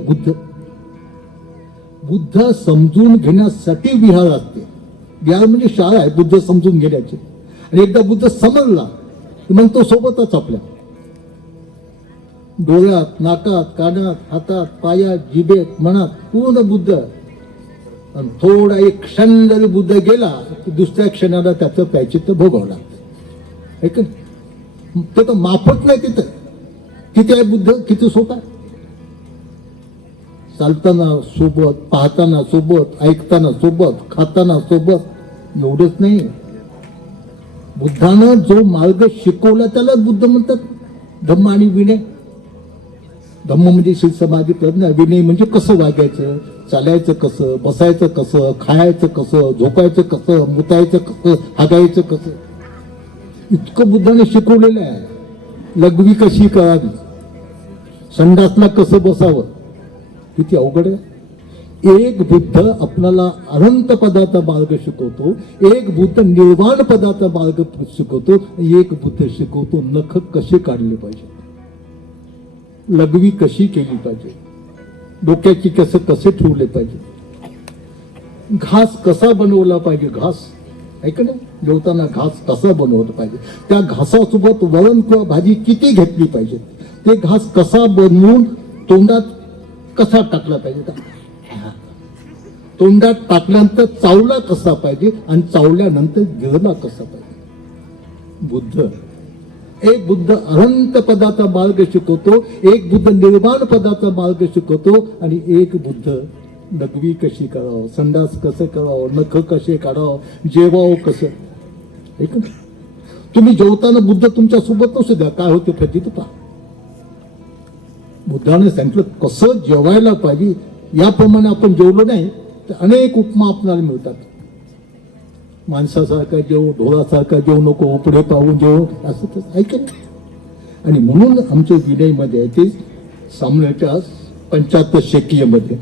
बुद्ध समजून घेण्यासाठी विहार असते. विहार म्हणजे शाळा आहे बुद्ध समजून घेण्याची. आणि एकदा बुद्ध समजला मग तो सोबतच आपल्या डोळ्यात, नाकात, कानात, हातात, पायात, जिभेत, मनात पूर्ण बुद्ध. आणि थोडा एक क्षण जरी बुद्ध गेला तर दुसऱ्या क्षणाला त्याचं प्रायश्चित्त भोगावं लागतं. ऐक ते तर माफत नाही. तिथं किती आहे बुद्ध, किती सोपा. चालताना सोबत, पाहताना सोबत, ऐकताना सोबत, खाताना सोबत. एवढंच नाही, बुद्धानं जो मार्ग शिकवला त्याला बुद्ध म्हणतात धम्म आणि विनय. धम्म म्हणजे शील समाधी प्रज्ञा, विनय म्हणजे कसं वागायचं, चालायचं कसं, बसायचं कसं, खायचं कसं, झोपायचं कसं, मुतायचं कसं, हागायचं कसं, इतकं बुद्धाने शिकवलेलं आहे. लघवी कशी करावी, संडासला कसं बसावं, किती अवघड आहे. एक बुद्ध आपल्याला अनंत पदाचा मार्ग शिकवतो, एक बुद्ध निर्वाण पदाचा मार्ग शिकवतो, एक बुद्ध शिकवतो नख कसे काढले पाहिजे, लघवी कशी केली पाहिजे, डोक्याची केस कसे ठेवले पाहिजे, घास कसा बनवला पाहिजे, घास ऐक ना, जेवताना घास कसा बनवला पाहिजे, त्या घासासोबत वरण किंवा भाजी किती घेतली पाहिजे, ते घास कसा बनवून तोंडात कसा टाकला पाहिजे, तोंडात टाकल्यानंतर चावला कसा पाहिजे आणि चावल्यानंतर गिळला कसा पाहिजे. बुद्ध, एक बुद्ध अनंत पदाचा मार्ग शिकवतो, एक बुद्ध निर्वाण पदाचा मार्ग शिकवतो आणि एक बुद्ध लघवी कशी करावं, संडास कसं करावं, नख कसे काढावं, जेवावं कसं. ऐक ना, तुम्ही जेवताना बुद्ध तुमच्या सोबत नसू द्या, काय होते फजित पहा. बुद्धाने सांगितलं कसं जेवायला पाहिजे, याप्रमाणे आपण जेवलो नाही तर अनेक उपमा आपल्याला मिळतात. माणसासारखा जेव, ढोरासारखा जेव नको, पुढे पाहून जेव, असं तसं ऐक ना. आणि म्हणून आमच्या विनयमध्ये आहे ते सामन्याच्या 75 शेकीयमध्ये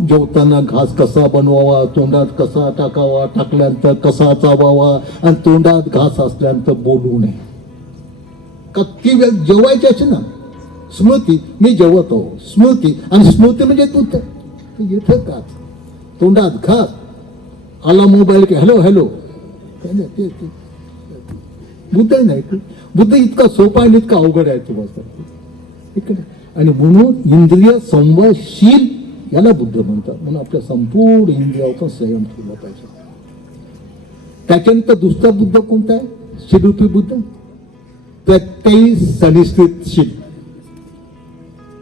जेवताना घास कसा बनवावा, तोंडात कसा टाकावा, टाकल्यानंतर कसा चावावा आणि तोंडात घास असल्यानंतर बोलू नये. का ती वेळ जेवायची असे ना, स्मृती, मी जेवत आहो, स्मृती, आणि स्मृती म्हणजे तू येतं का, तोंडात घास आला, मोबाईल की हॅलो हॅलो, बुद्ध नाही. बुद्ध इतका सोपा आणि इतका अवघड आहे तुम्हाला. आणि म्हणून इंद्रिय संवादशील याला बुद्ध म्हणतात. म्हणून आपल्या संपूर्ण इंद्रियावर संयम ठेवला पाहिजे. त्याच्यानंतर दुसरा बुद्ध कोणता आहे, शिरूपी बुद्ध, प्रत्ययी सनिश्चितशील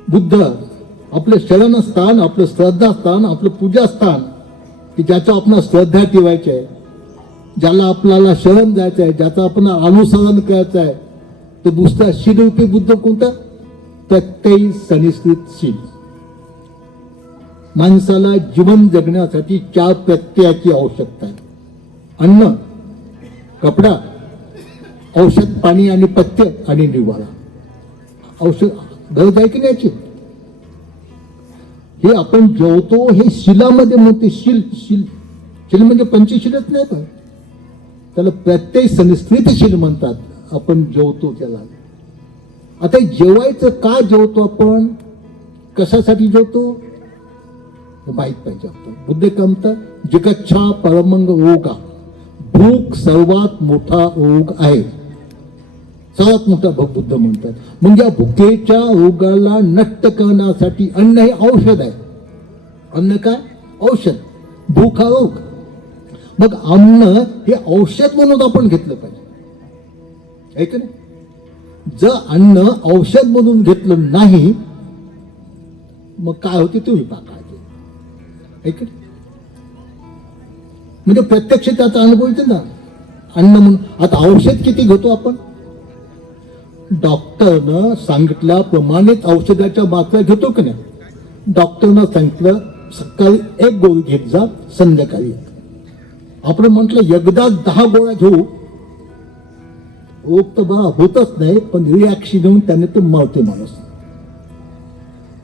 बुद्ध. आपलं शरणस्थान, आपलं श्रद्धास्थान, आपलं पूजास्थान की ज्याचं आपण श्रद्धा ठेवायची आहे, ज्याला आपल्याला शरण द्यायचं आहे, ज्याचं आपण अनुसरण करायचं आहे, तो दुसरा शिरूपी बुद्ध कोणता, प्रत्ययी सनिश्चितशील. माणसाला जीवन जगण्यासाठी 4 प्रत्ययाची आवश्यकता आहे. अन्न, कपडा, औषध पाणी आणि पथ्य आणि निवारा. औषध गरज आहे की नाही, हे आपण जेवतो हे शिलामध्ये म्हणते. शिल शिल शिल म्हणजे पंचशीलच नाही, पण त्याला प्रत्यय सनिश्चितशील म्हणतात. आपण जेवतो त्याला. आता जेवायचं का जेवतो आपण, कशासाठी जेवतो माहित पाहिजे. आपण बुद्ध काय म्हणतात, जिगच्छा परमंग रोगा, भूक सर्वात मोठा रोग आहे, सर्वात मोठा बुद्ध म्हणतात. म्हणजे या भुकेच्या रोगाला नष्ट करण्यासाठी अन्न हे औषध आहे. अन्न काय, औषध. भूक हा रोग. मग अन्न हे औषध म्हणून आपण घेतलं पाहिजे, ऐक ना. जर अन्न औषध म्हणून घेतलं नाही मग काय होते तुम्ही पाहता, ऐक ना. म्हणजे प्रत्यक्ष त्याचा अनुभव येते ना, अन्न म्हणून. आता औषध किती घेतो आपण, डॉक्टरनं सांगितल्याप्रमाणेच औषधाच्या मात्रा घेतो की नाही. डॉक्टरनं सांगितलं सकाळी 1 गोळी घेत जा, संध्याकाळी 1. आपण म्हटलं एकदा 10 गोळ्या घेऊ, रोग तर बरा होतच नाही, पण रिॲक्शन येऊन त्याने ते मरते माणूस.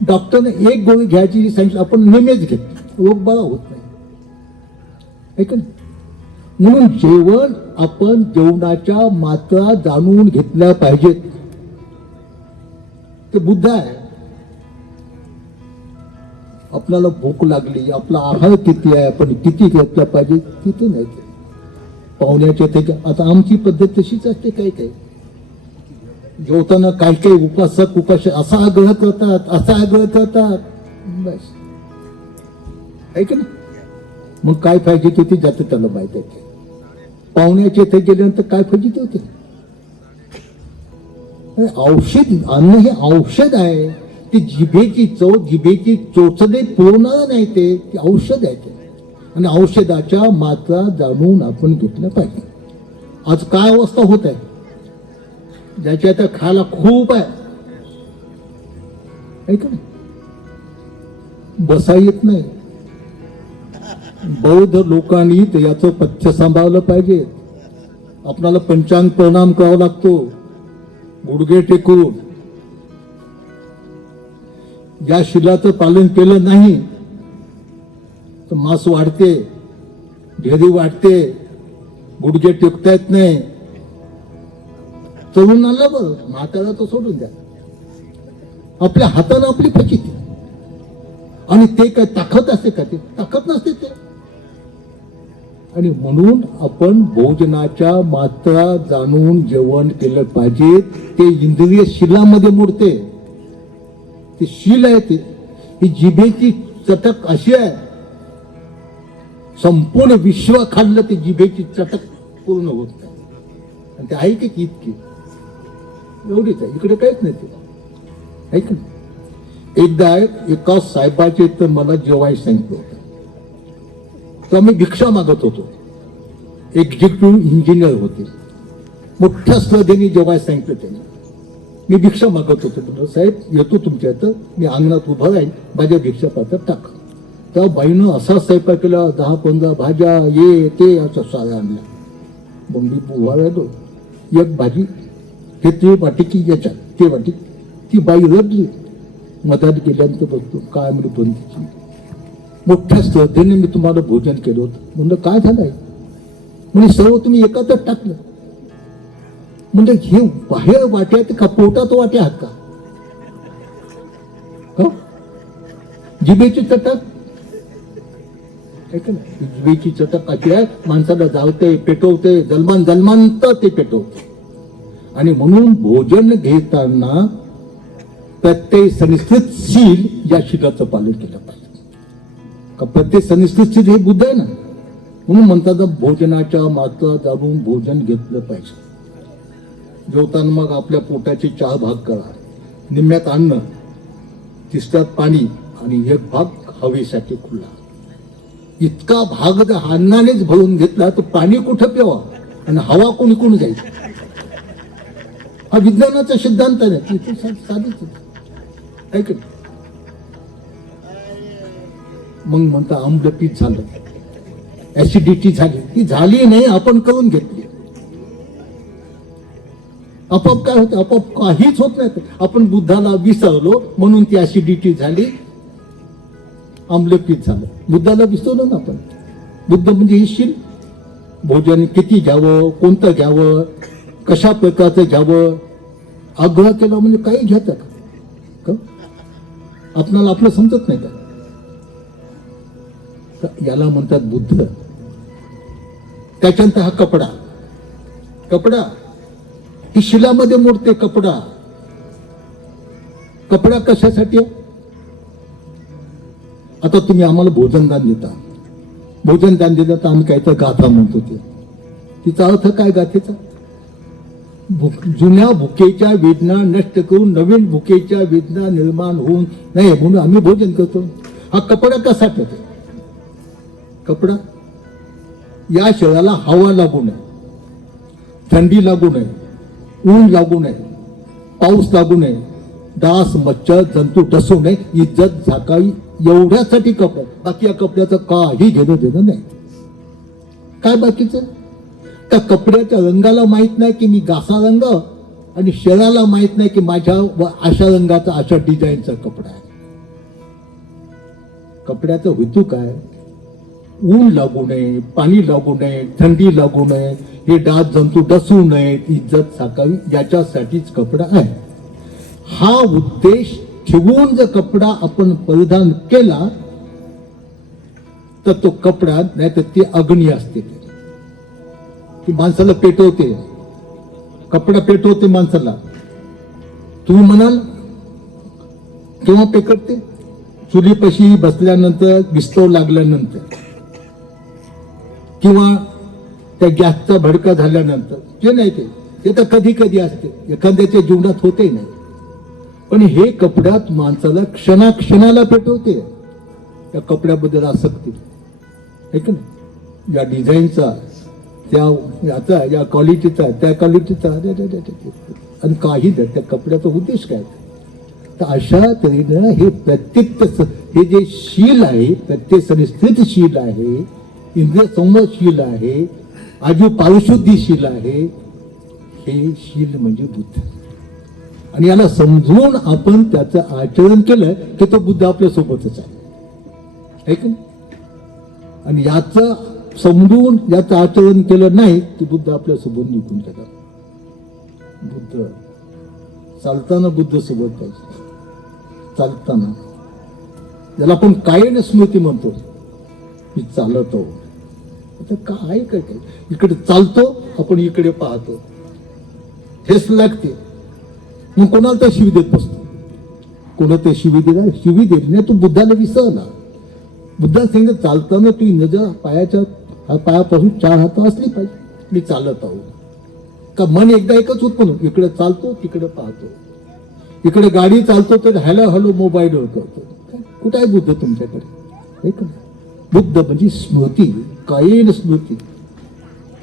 डॉक्टरने 1 गोळी घ्यायची सांगितलं, आपण नेहमीच घेतो, रोग बरा होत नाही, ऐक ना. म्हणून जेवण, आपण जेवणाच्या मात्रा जाणून घेतल्या पाहिजेत. ते बुद्ध आहे. आपल्याला भूक लागली, आपला आहार किती आहे, आपण किती घेतला पाहिजे किती नाही. पाहुण्याचे ते आता आमची पद्धत तशीच असते. काही काही जेवताना काही काही उपासक असा आग्रह करतात, असा आग्रह करतात, बस ऐक ना. मग काय पाहिजे ते जाते त्याला माहित आहे. पाहुण्याचे इथे गेल्यानंतर काय फजिती होते. औषध, अन्न हे औषध आहे. ती जिभेची चव, जिभेची चोचले पुरवणार नाही, ते औषध आहे. ते आणि औषधाच्या मात्रा जाणून आपण घेतल्या पाहिजे. आज काय अवस्था होत आहे, ज्याच्या आता खायला खूप आहे, ऐक ना, बसा येत नाही. बौद्ध लोकांनी तर याचं पथ्य सांभाळलं पाहिजे. आपल्याला पंचांग प्रणाम करावा लागतो, गुडघे टेकून. या शिलाचं पालन केलं नाही तर मांस वाढते, ढेरी वाढते, गुडघे टेकता येत नाही. तरुणाला बरं, म्हातारा तो सोडून द्या. आपल्या हातानं आपली फजिती. आणि ते काय ताकद असते का? ते ताकद नसते ते. आणि म्हणून आपण भोजनाच्या मात्रा जाणून जेवण केलं पाहिजे. ते इंद्रिय शिलामध्ये मोडते. ते शील आहे ते. ही जिभेची चटक अशी आहे, संपूर्ण विश्व खाल्लं ते जिभेची चटक पूर्ण होत नाही. आणि ते आहे की इतकी एवढीच आहे, इकडे काहीच नाही ते. ऐक ना, एकदा एका साहेबाचे तर मला जेवायला सांगितलं होतं. तर आम्ही भिक्षा मागत होतो. एक्झिक्युटिव्ह इंजिनियर होते. मोठ्या श्रद्धेने जेवायला सांगितलं त्यांनी. मी भिक्षा मागत होतो. म्हटलं साहेब येतो तुमच्या इथं, मी अंगणात उभं राहीन, माझ्या भिक्षा पात्र टाका. त्या बाईनं असा स्वयंपाक केला, 10-15 भाज्या ये ते असं साऱ्या आणल्या. मग मी उभा राहिलो. एक भाजी हे ते वाटी की याच्यात ते वाटी. ती बाई रडली. मधात गेल्यानंतर बघतो काय म्हणजे बंदीची. मोठ्या श्रद्धेने मी तुम्हाला भोजन केलं होतं. म्हणलं काय झालंय? म्हणजे सर्व तुम्ही एकातच टाकलं. म्हणजे हे बाहेर वाट्यात का पोटात वाटे आहात का? जिभेची चटक जिभेची चटक अशी आहे, माणसाला जाळते, पेटवते, जन्मांत ते पेटवते. आणि म्हणून भोजन घेताना प्रत्यय सनिष्ठित शील या शीलाचं पालन केलं पाहिजे. का प्रत्यय सनिष्ठित शील हे बुद्ध आहे ना. म्हणून म्हणतात भोजनाच्या मात्रा जाणून भोजन घेतलं पाहिजे. जेवताना मग आपल्या पोटाचे 4 भाग करा. निम्म्यात अन्न, तिसऱ्यात पाणी आणि एक भाग हवेसाठी खुला. इतका भाग जर अन्नानेच भरून घेतला तर पाणी कुठं प्यावा आणि हवा कोणी कोण जायची? हा विज्ञानाचा सिद्धांत आहे. साधीच ऐक. मग म्हणता आम्लपित्त झालं, ऍसिडिटी झाली. ती झाली नाही, आपण करून घेतली. आपोआप काय होतं? आपोआप काहीच होत नाही. आपण बुद्धाला विसरलो म्हणून ती ऍसिडिटी झाली, आम्लपित्त झालं. बुद्धाला विसरलो ना आपण. बुद्ध म्हणजे ही शील. भोजन किती घ्यावं, कोणतं घ्यावं, कशा प्रकारचं घ्यावं, आग्रह केला म्हणजे काही घ्यायचं का? आपणाला आपलं समजत नाही का? याला म्हणतात बुद्ध. त्याच्यानंतर हा कपडा. कपडा ही शिलामध्ये मोडते. कपडा कपडा कशासाठी? आता तुम्ही आम्हाला भोजनदान देता. भोजनदान दिलं तर आम्ही काहीतरी गाथा म्हणतो. तिचा अर्थ काय गाथेचा? जुन्या भुकेच्या वेदना नष्ट करून नवीन भुकेच्या वेदना निर्माण होऊन नये म्हणून आम्ही भोजन करतो. हा कपडा कसा ठेवतो? कपडा या शरीराला हवा लागू नये, थंडी लागू नये, ऊन लागू नये, पाऊस लागू नये, डास मच्छर जंतू डसू नये, इज्जत झाकावी एवढ्यासाठी कपडा. बाकी या कपड्याचं काही घेणं देणं नाही. काय बाकीचं? त्या कपड्याच्या रंगाला माहित नाही की मी गासा रंग, आणि शरीराला माहित नाही की माझ्या अशा रंगाचा अशा डिझाईनचा कपडा आहे. कपड्याचं हेतू काय? ऊन लागू नये, पाणी लागू नये, थंडी लागू नये, हे डास जंतू डसू नये, इज्जत साकावी याच्यासाठीच कपडा आहे. हा उद्देश ठेवून जर कपडा आपण परिधान केला तर तो कपडा नाही तर ती अग्नी असते, ती माणसाला पेटवते. कपडा पेटवते माणसाला. तुम्ही म्हणाल केव्हा पेटते? चुलीपाशी बसल्यानंतर, विस्तव लागल्यानंतर, किंवा त्या गॅसचा भडका झाल्यानंतर. जे नाही ते तर कधी कधी असते, एखाद्याच्या जीवनात होते नाही. पण हे कपड्यात माणसाला क्षणाक्षणाला पेटवते. त्या कपड्याबद्दल आसक्ती आहे का नाही? या डिझाईनचा, त्या याचा, या क्वालिटीचा, त्या क्वालिटीचा, आणि काही त्या कपड्याचा उद्देश काय? तर अशा तऱ्हेनं हे प्रत्येक हे जे शील आहे, प्रत्येक सनिस्थित शील आहे, इंद्रिय संवादशील आहे, आजू पारिशुद्धीशील आहे. हे शील म्हणजे बुद्ध. आणि याला समजून आपण त्याचं आचरण केलं की तो बुद्ध आपल्या सोबतच आहे. आणि याचं समजून याचं आचरण केलं नाही की बुद्ध आपल्या सोबत निघून गेला. बुद्ध चालताना बुद्ध सोबत पाहिजे. चालताना ज्याला आपण कायन स्मृती म्हणतो, मी चालतो. आता काय काय काय इकडे चालतो, आपण इकडे पाहतो, ठेस लागते. मग कोणाला तर शिवी देत बसतो. कोणा ते शिवी दिला, शिवी दिली नाही, तू बुद्धाला विसरला. बुद्धा सांगितलं चालताना तू नजर पायापासून 4 हात असली पाहिजे. मी चालत आहो का मन एकदा एकच उत्पन्न, इकडे चालतो तिकडे पाहतो. इकडे गाडी चालतो तर हॅलो हॅलो मोबाईल करतो. कुठे आहे बुद्ध तुमच्याकडे? एक बुद्ध म्हणजे स्मृती, कायन स्मृती.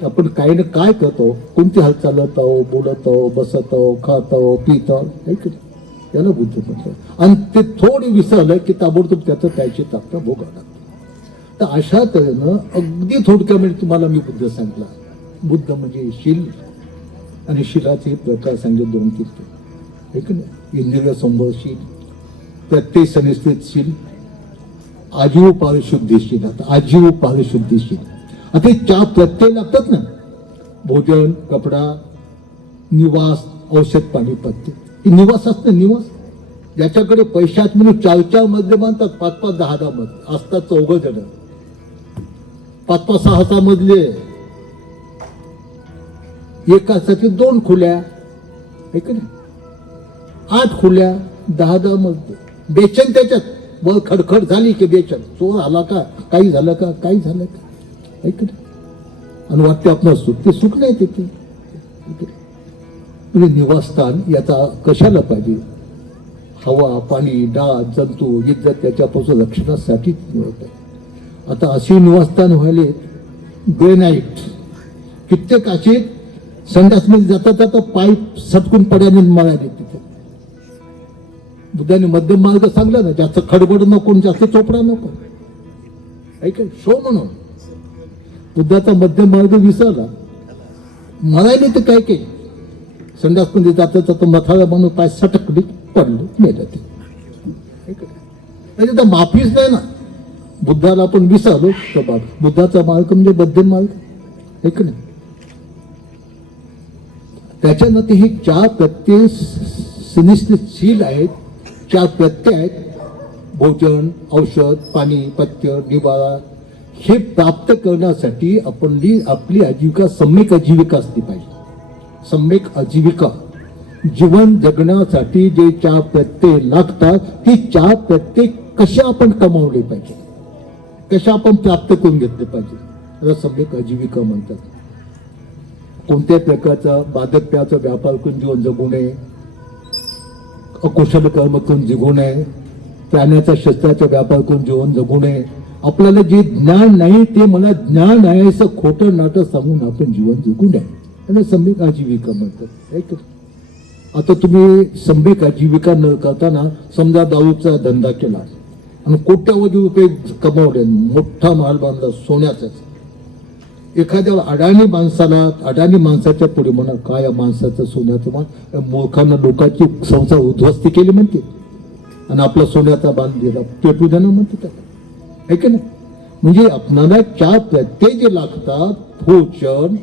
आपण कायन काय करतो, कोणती हाल चालत आहो, बोलत आहो, बसत आहो, खात आहो, पित आहो, ऐक याला बुद्ध म्हणतात. आणि ते थोडे विसरलं की ताबडतोब त्याचं त्याची ताकद भोगावं लागतं. तर अशा तऱ्हेनं अगदी थोडक्यामध्ये तुम्हाला मी बुद्ध सांगितला. बुद्ध म्हणजे शील, आणि शिलाचे प्रकार सांगले 2-3. ऐक ना, इंद्रिय संभवशील, प्रत्यय सनिस्थितशील, आजीव पारिशुद्धीशील. आता आजीव पारिशुद्धीशील, आता हे 4 प्रत्यय लागतात ना, भोजन, कपडा, निवास, औषध, पाणी, पत्ते. हे निवास असतं. निवास ज्याच्याकडे पैशात म्हणून 4-4 मजले बांधतात, 5-5, 10-10 मजले असतात. 4 जण 5-5, 6-6 मजले, एकासाठी 2 खोल्या, ऐक ना, 8 खोल्या, 10-10 मजले. बेचन त्याच्यात वर खडखड झाली की बेचन, चोर आला का, काही झालं का, काही झालं का, ऐक ना. आणि वाटते आपलं सुख, ते सुख नाही तिथे. म्हणजे निवासस्थान याचा कशाला पाहिजे? हवा, पाणी, डास, जंतू, इज्जत त्याच्यापासून रक्षणासाठी मिळत आहे. आता असे निवासस्थान व्हायले ग्रेनाईट. कित्येक असे संडासमध्ये जाता जाता पाईप सटकून पड्याने मळाले तिथे. बुद्धाने मध्यम मार्ग सांगला ना, जास्त खडबड नको, जास्त चोपडा नको. ऐक, शो म्हणून बुद्धाचा मध्यम मार्ग विसरला. मळायला तर काय काय संडासमध्ये जाता जाता मथाळा म्हणून पाय सटकली, पडलं, मेलं ते. त्याची तर माफीच नाही ना. बुद्धाला आपण विसरलो तर बाबा, बुद्धाचा मार्ग म्हणजे मध्यम मार्ग, ऐक ना. त्याच्यानंतर हे 4 प्रत्यय सुनिश्चितशील आहेत. 4 प्रत्यय आहेत, भोजन, औषध, पाणी, पथ्य, निवारा. हे प्राप्त करण्यासाठी आपली आजीविका सम्यक आजीविका असली पाहिजे. सम्यक आजीविका, जीवन जगण्यासाठी जे 4 प्रत्यय लागतात, ती 4 प्रत्यय कशा आपण कमावले पाहिजे, कशा आपण प्राप्त करून घेतले पाहिजे, त्याला सम्यक आजीविका म्हणतात. कोणत्याही प्रकारचा बाधक्याचा व्यापार करून जीवन जगू नये, अकुशल कर्म करून जगू नये, प्राण्याचा शस्त्राचा व्यापार करून जीवन जगू नये. आपल्याला जे ज्ञान नाही ते मला ज्ञान आहे असं खोटं नाटक सांगून आपण जीवन जगू नये, त्याला सम्यक आजीविका म्हणतात. आता तुम्ही सम्यक आजीविका न करताना समजा दारूचा धंदा केला आणि कोट्यावधी रुपये कमावले, मोठा माल बांधला सोन्याचाच. एखाद्या अडाणी माणसाच्या पुढे म्हणा, काय या माणसाचं सोन्याचं माल, मूर्खांना लोकांची संसार उद्ध्वस्त केली म्हणते, आणि आपला सोन्याचा बांध दिला, पेटू द्या ना म्हणते त्याला, ऐक ना. म्हणजे आपणाला 4 प्रत्यय जे लागतात, भोजन,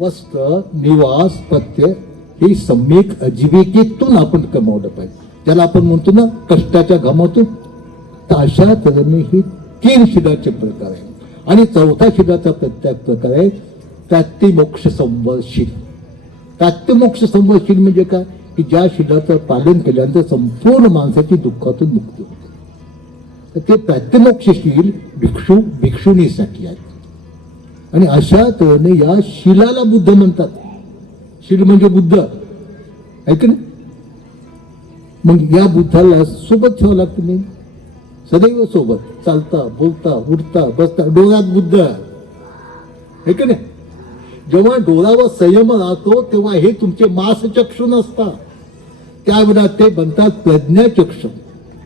वस्त्र, निवास, पथ्य, हे सम्यक आजीविकेतून आपण कमावलं पाहिजे, ज्याला आपण म्हणतो ना कष्टाच्या घामातून. तर अशा तऱ्हेने हे 3 शिलाचे प्रकार आहेत. आणि 4था शिलाचा प्रत्येक प्रकार आहे प्राप्तिमोक्ष संवरशील. प्राप्तिमोक्ष संवरशील म्हणजे काय, की ज्या शिलाचं पालन केल्यानंतर संपूर्ण माणसाची दुःखातून मुक्ती होते. तर ते प्राप्तिमोक्षशील भिक्षू भिक्षुणीसाठी आहेत. आणि अशा तऱ्हेने या शिलाला बुद्ध म्हणतात. शील म्हणजे बुद्ध, ऐक ना. मग या बुद्धाला सोबत ठेवावं लागतं. मी सदैव सोबत चालता, बोलता, उठता, बसता, डोळ्यात बुद्ध, ऐक ना. जेव्हा डोळ्यावर संयम राहतो तेव्हा हे तुमचे मासचक्षु नसतात, त्यावेळेला ते बनतात प्रज्ञाचक्षु.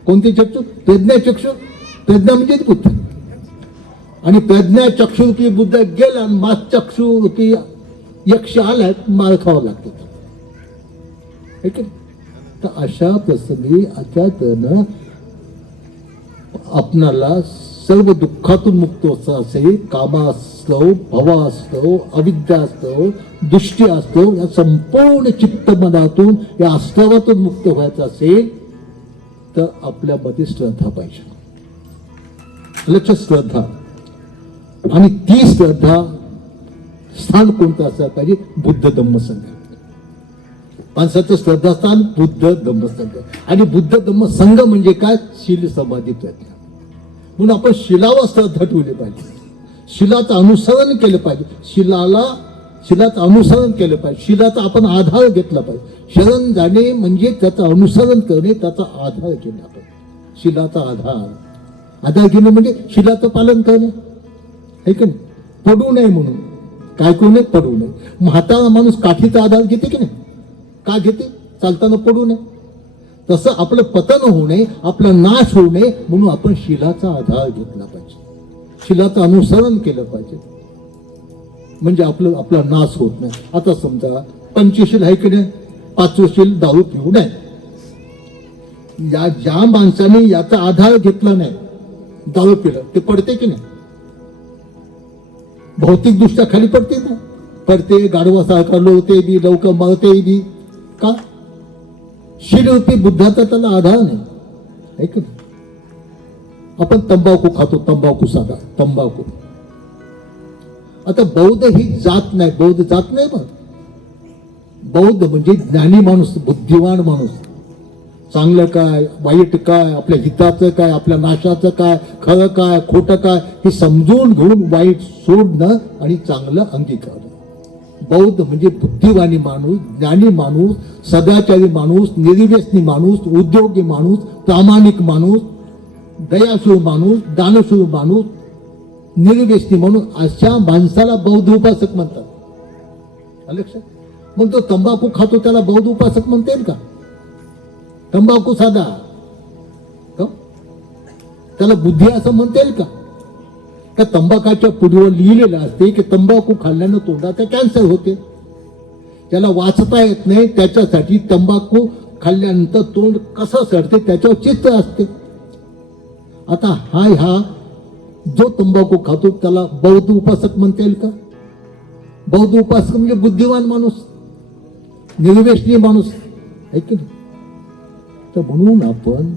कोणते चक्षु? प्रज्ञाचक्षु. प्रज्ञा म्हणजे बुद्ध. आणि प्रज्ञाचक्षु की बुद्ध गेला, मासचक्षु की यक्ष आल्यात, मार खावं लागतं. तर अशा प्रसंगी आता आपणाला सर्व दुःखातून मुक्त असेल, कामा असतो, भवा असतो, अविद्या असतो, दृष्टी असतो, या संपूर्ण चित्त मनातून या आश्रवातून मुक्त व्हायचं असेल तर आपल्यामध्ये श्रद्धा पाहिजे. लक्ष श्रद्धा. आणि ती श्रद्धा स्थान कोणतं असलं पाहिजे? बुद्ध धम्म संघ. माणसाचं श्रद्धास्थान बुद्ध धम्म संघ. आणि बुद्ध धम्म संघ म्हणजे काय? शील समाधी प्रज्ञा. म्हणून आपण शिलावर श्रद्धा ठेवली पाहिजे, शिलाचं अनुसरण केलं पाहिजे, शिलाचं अनुसरण केलं पाहिजे, शिलाचा आपण आधार घेतला पाहिजे. शरण जाणे म्हणजे त्याचं अनुसरण करणे, त्याचा आधार घेणे. आपण शिलाचा आधार घेणे म्हणजे शिलाचं पालन करणे, है का नाही? पडू नये म्हणून. काय करू नये? पडू नये. म्हातारा माणूस काठीचा आधार घेते की नाही? का घेते? चालताना पडू नये. तसं आपलं पतन होऊ नये, आपला नाश होऊ नये म्हणून आपण शिलाचा आधार घेतला पाहिजे, शिलाचं अनुसरण केलं पाहिजे, म्हणजे आपला नाश होत नाही. आता समजा पंचशील आहे की नाही, पाचवं शील दारू पिऊ नये. ज्या माणसाने याचा आधार घेतला नाही, दारू पिलं, ते पडते की नाही? भौतिक दृष्ट्या खाली पडते ना, पडते. गाढवासारखा लोळते बी, लवकर मरते बी. का? शीलरूपी बुद्धाचा त्याला आधार नाही, है की नाही? आपण तंबाखू खातो, तंबाखू साधा तंबाखू. आता बौद्ध ही जात नाही, बौद्ध जात नाही. मग बौद्ध म्हणजे ज्ञानी माणूस, बुद्धिवान माणूस. चांगलं काय, वाईट काय, आपल्या हिताचं काय, आपल्या नाशाचं काय, खरं काय, खोटं काय, हे समजून घेऊन वाईट सोडणं आणि चांगलं अंगीकारणं. बौद्ध म्हणजे बुद्धिवानी माणूस, ज्ञानी माणूस, सदाचारी माणूस, निर्व्यसनी माणूस, उद्योगी माणूस, प्रामाणिक माणूस, दयाशील माणूस, दानशील माणूस, निर्व्यसनी माणूस, अशा माणसाला बौद्ध उपासक म्हणतात. लक्षात. मग तो तंबाखू खातो त्याला बौद्ध उपासक म्हणता येईल का? तंबाखू साधा त्याला बुद्धी असं म्हणता येईल का? त्या तंबाखाच्या पुढीवर लिहिलेलं असते की तंबाखू खाल्ल्यानं तोंडाचा कॅन्सर होते. त्याला वाचता येत नाही, त्याच्यासाठी तंबाखू खाल्ल्यानंतर तोंड कसं सडते त्याच्यावर चित्र असते. आता हा जो तंबाखू खातो त्याला बौद्ध उपासक म्हणता येईल का? बौद्ध उपासक म्हणजे बुद्धिवान माणूस, निर्व्यसनी माणूस, आहे की नाही? तर म्हणून आपण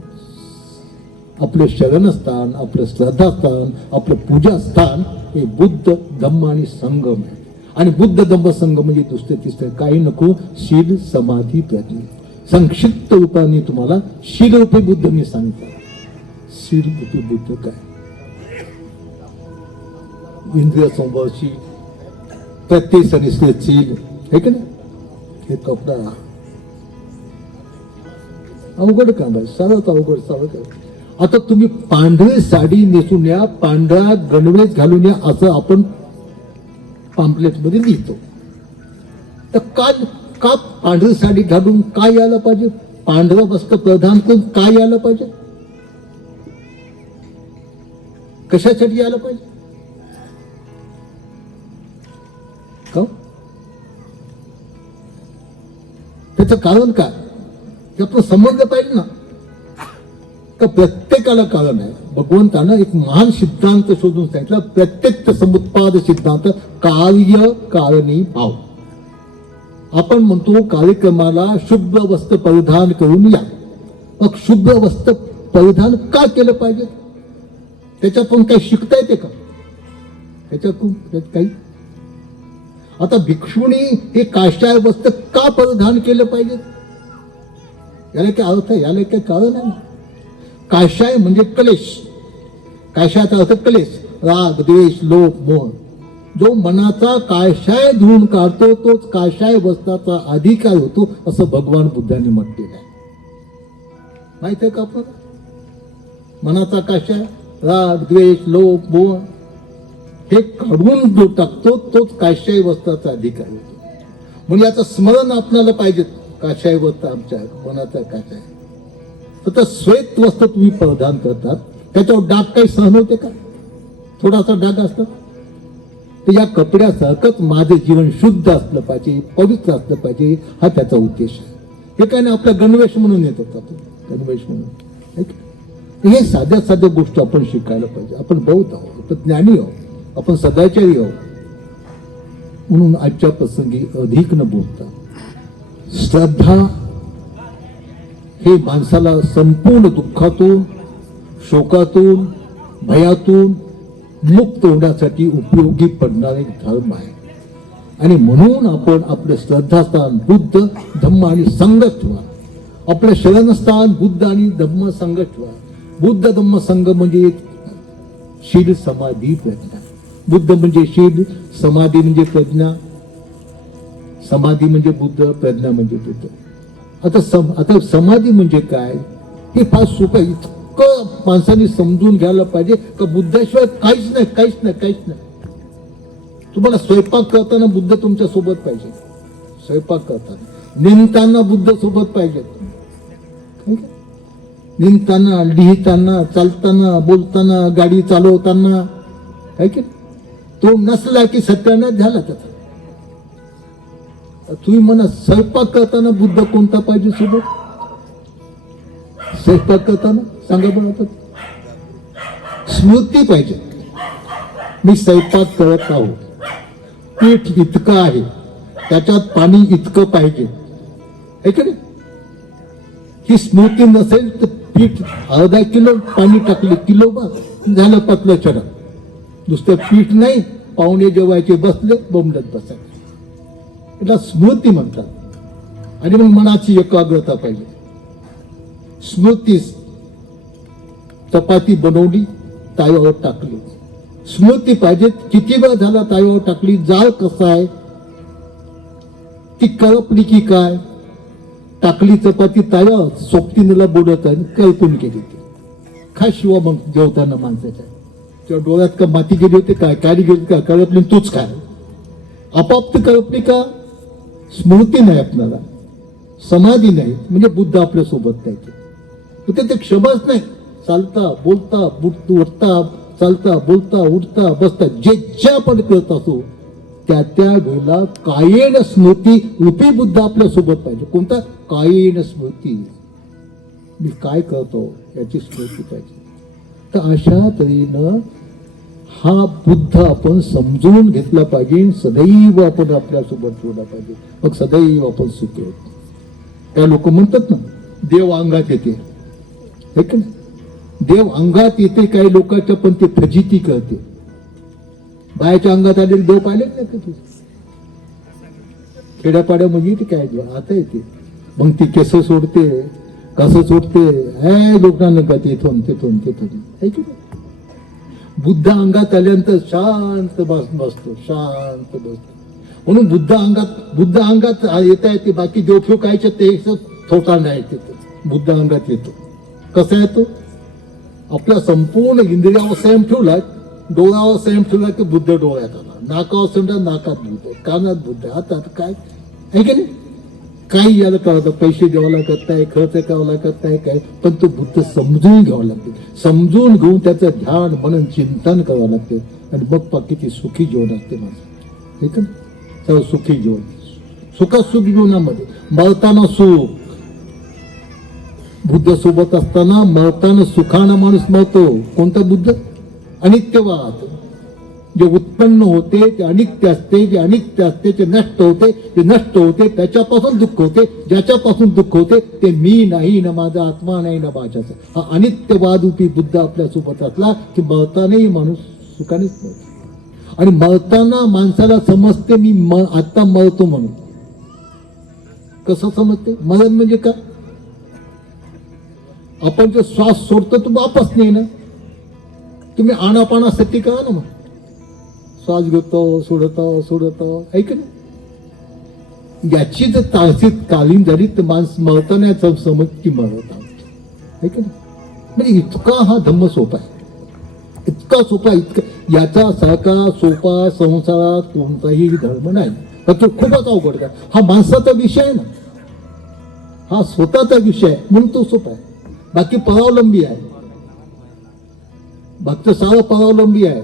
आपलं शरणस्थान, आपलं श्रद्धास्थान, आपलं पूजास्थान हे बुद्ध धम्म आणि संगम आहे. आणि बुद्ध धम्म संगम म्हणजे दुसरं तिसरं काही नको, शील समाधी प्रज्ञा. संक्षिप्त रूपाने तुम्हाला शीलरूपी बुद्ध मी सांगतो. शीलरूपी बुद्ध काय? इंद्रिय संभाषी प्रत्येक सनिश्चित शील, है का नाही? हे कपडा अवघड काम आहे, सरळ अवघड. आता तुम्ही पांढरी साडी नेसून या, पांढरा गणवेश घालून या, असं आपण पॅम्पलेट मध्ये लिहितो. तर का पांढरी साडी घालून काय यायला पाहिजे? पांढरं वस्त्र प्रधान करून काय यायला पाहिजे? कशासाठी यायला पाहिजे? का? त्याचं कारण काय? ते आपण समजलं पाहिजे ना. तर प्रत्येकाला कारण आहे. भगवंतानं एक महान सिद्धांत शोधून सांगितला, प्रत्येक समुत्पाद सिद्धांत, कार्य कारणी भाव. आपण म्हणतो कार्यक्रमाला शुभ्र वस्त्र परिधान करून या. मग शुभ्र वस्त्र परिधान का केलं पाहिजे? त्याच्यातून काही शिकता येते का? त्याच्यातून काही. आता भिक्षुणी हे काष्टाय वस्त्र का परिधान केलं पाहिजे? याला काय अर्थ आहे? याला काय कारण आहे? काशाय म्हणजे कलेश. काशाचा अर्थ कलेश, राग, द्वेष, लोभ, मोह. जो मनाचा काशाय धुवून काढतो तोच काशाय वस्त्राचा अधिकार होतो, असं भगवान बुद्धांनी म्हटलेलं आहे. माहित आहे का आपल्याला? मनाचा काशाय, राग, द्वेष, लोभ, मोह हे काढून जो टाकतो तोच काशाय वस्त्राचा अधिकार होतो. म्हणून याचं स्मरण आपल्याला पाहिजे. काशाय वस्त्र आमच्या मनाचा काशाय. तर श्वेत वस्त्र तुम्ही परिधान करतात, त्याच्यावर डाग काही सहन होते का? थोडासा डाग असतो. तर या कपड्यासारखंच माझं जीवन शुद्ध असलं पाहिजे, पवित्र असलं पाहिजे, हा त्याचा उद्देश आहे. हे काय नाही, आपला गणवेश म्हणून येतात आपण, गणवेश म्हणून. हे साध्या साध्या गोष्टी आपण शिकायला पाहिजे. आपण बौद्ध आहोत, आपण ज्ञानी आहोत, आपण सदाचारी आहोत. म्हणून आजच्या प्रसंगी अधिक न बोलता श्रद्धा हे माणसाला संपूर्ण दुःखातून, शोकातून, भयातून मुक्त होण्यासाठी उपयोगी पडणारा एक धर्म आहे. आणि म्हणून आपण आपलं श्रद्धास्थान बुद्ध, धम्म आणि संघ ठेवा. आपलं शरणस्थान बुद्ध आणि धम्म संघ ठेवा. बुद्ध धम्म संघ म्हणजे शील समाधी प्रज्ञा. बुद्ध म्हणजे शील, समाधी म्हणजे प्रज्ञा. समाधी म्हणजे बुद्ध, प्रज्ञा म्हणजे बुद्ध. आता समाधी म्हणजे काय हे फार सोपं आहे. इतकं माणसाने समजून घ्यायला पाहिजे का बुद्धाशिवाय काहीच नाही, काहीच नाही, काहीच नाही. तुम्हाला स्वयंपाक करताना बुद्ध तुमच्या सोबत पाहिजे. स्वयंपाक करताना, निंदताना बुद्ध सोबत पाहिजे. निंदताना, लिहिताना, चालताना, बोलताना, गाडी चालवताना, आहे की तो नसला की सत्यानाश झाला त्याचा. तुम्ही म्हणा स्वयंपाक करताना बुद्ध कोणता पाहिजे सोबत? स्वयंपाक करताना सांगा बरं. आता स्मृती पाहिजे. मी स्वयंपाक करत आहो, पीठ इतकं आहे, त्याच्यात पाणी इतकं पाहिजे, आहे की नाही? ही स्मृती नसेल तर पीठ अर्धा किलो पाणी टाकले, किलो बा झालं पतलं चढा. नुसतं पीठ नाही, पाहुणे जेवायचे बसले, बोंबलत बसायचे. याला स्मृती म्हणतात. आणि मग मनाची एकाग्रता पाहिजे. स्मृती, चपाती बनवली, ताव्यावर टाकली, स्मृती पाहिजे. किती वेळ झाला ताव्यावर टाकली, जाळ कसा आहे, ती करपली की काय, टाकली चपाती ताव्यावर, सोबतीनेला बोलत आहे, कल्पून केली ती. काय शिवा मग जेवताना माणसाच्या तेव्हा डोळ्यात का माती गेली होती, काय काळी गेली का, करपली तूच काय, आपाप ती करपली का? स्मृती नाही आपल्याला, समाधी नाही. म्हणजे बुद्ध आपल्या सोबत नाही. ते क्षमच नाही. चालता बोलता उठता, चालता बोलता उठता बसता, जे ज्या आपण करत असो त्या त्या वेळेला कायेन स्मृती रूपी बुद्ध आपल्या सोबत पाहिजे. कोणता? कायेन स्मृती. मी काय करतो याची स्मृती पाहिजे. तर अशा तऱ्हेनं हा बुद्ध आपण समजून घेतला पाहिजे. सदैव आपण आपल्या सोबत ठेवला पाहिजे. मग सदैव आपण सुखी होतो. त्या लोक म्हणतात ना देव अंगात येते, है का नाही? देव अंगात येते काही लोकांच्या, पण ते फजिती करते. बायाच्या अंगात आलेले देव पाहिले नाही का तू? खेड्यापाड्यामध्ये ते काय आता येते, मग ती केस सोडते, कसं सोडते, लोकांना का तिथून तिथून तिथून, है की नाही? बुद्ध अंगात आल्यानंतर शांत बसतो, शांत बसतो. म्हणून बुद्ध अंगात येता येते. बाकी देवफेव कायचे ते थोटा नाही येते. बुद्ध अंगात येतो. कसा येतो? आपला संपूर्ण इंद्रियावर संयम ठेवला, डोळ्यावर संयम ठेवला की बुद्ध डोळ्यात आला, नाकावर संयम नाकात बुद्ध, कानात बुद्ध, हातात काय, आहे की नाही? काही याला कळतं, पैसे द्यावं लागत नाही, खर्च करावं लागत नाही काय, पण तो बुद्ध समजून घ्यावं लागते. समजून घेऊन त्याचं ध्यान मनन चिंतन करावं लागते. आणि मग किती सुखी जीवन असते माझं, आहे का नाही? सर्व सुखी जीवन. सुखात सुख जीवनामध्ये मरताना सुख. बुद्ध सोबत असताना मरताना सुखानं माणूस मरतो. कोणता बुद्ध? अनित्यवाद. जे उत्पन्न होते ते अनित्य असते, जे अनित्य असते ते नष्ट होते, जे नष्ट होते त्याच्यापासून दुःख होते, ज्याच्यापासून दुःख होते ते मी नाही, ना माझा आत्मा नाही, ना माझ्याचा. हा अनित्यवाद रूपी बुद्ध आपल्या सोबत असला की मरतानाही माणूस सुखानेच मरतो. आणि मरताना माणसाला समजते मी आता मरतो म्हणून. कसं समजते? मरण म्हणजे काय? आपण जो श्वास सोडतो तो वापस नाही ना. तुम्ही आनापानासाठी करा ना, मग श्वास घेतो सोडतो, ऐक ना. याची जर तासीत कालीन झाली तर माणस मरताना समज की मरत आहोत, ऐक ना. म्हणजे इतका हा धम्म सोपा आहे, इतका सोपा, इतका याचा सारखा सोपा संसारात कोणताही धर्म नाही. तो खूपच अवघड काय. हा माणसाचा विषय आहे ना, हा स्वतःचा विषय आहे म्हणून तो सोपा आहे. बाकी परावलंबी आहे. भक्त सारं परावलंबी आहे.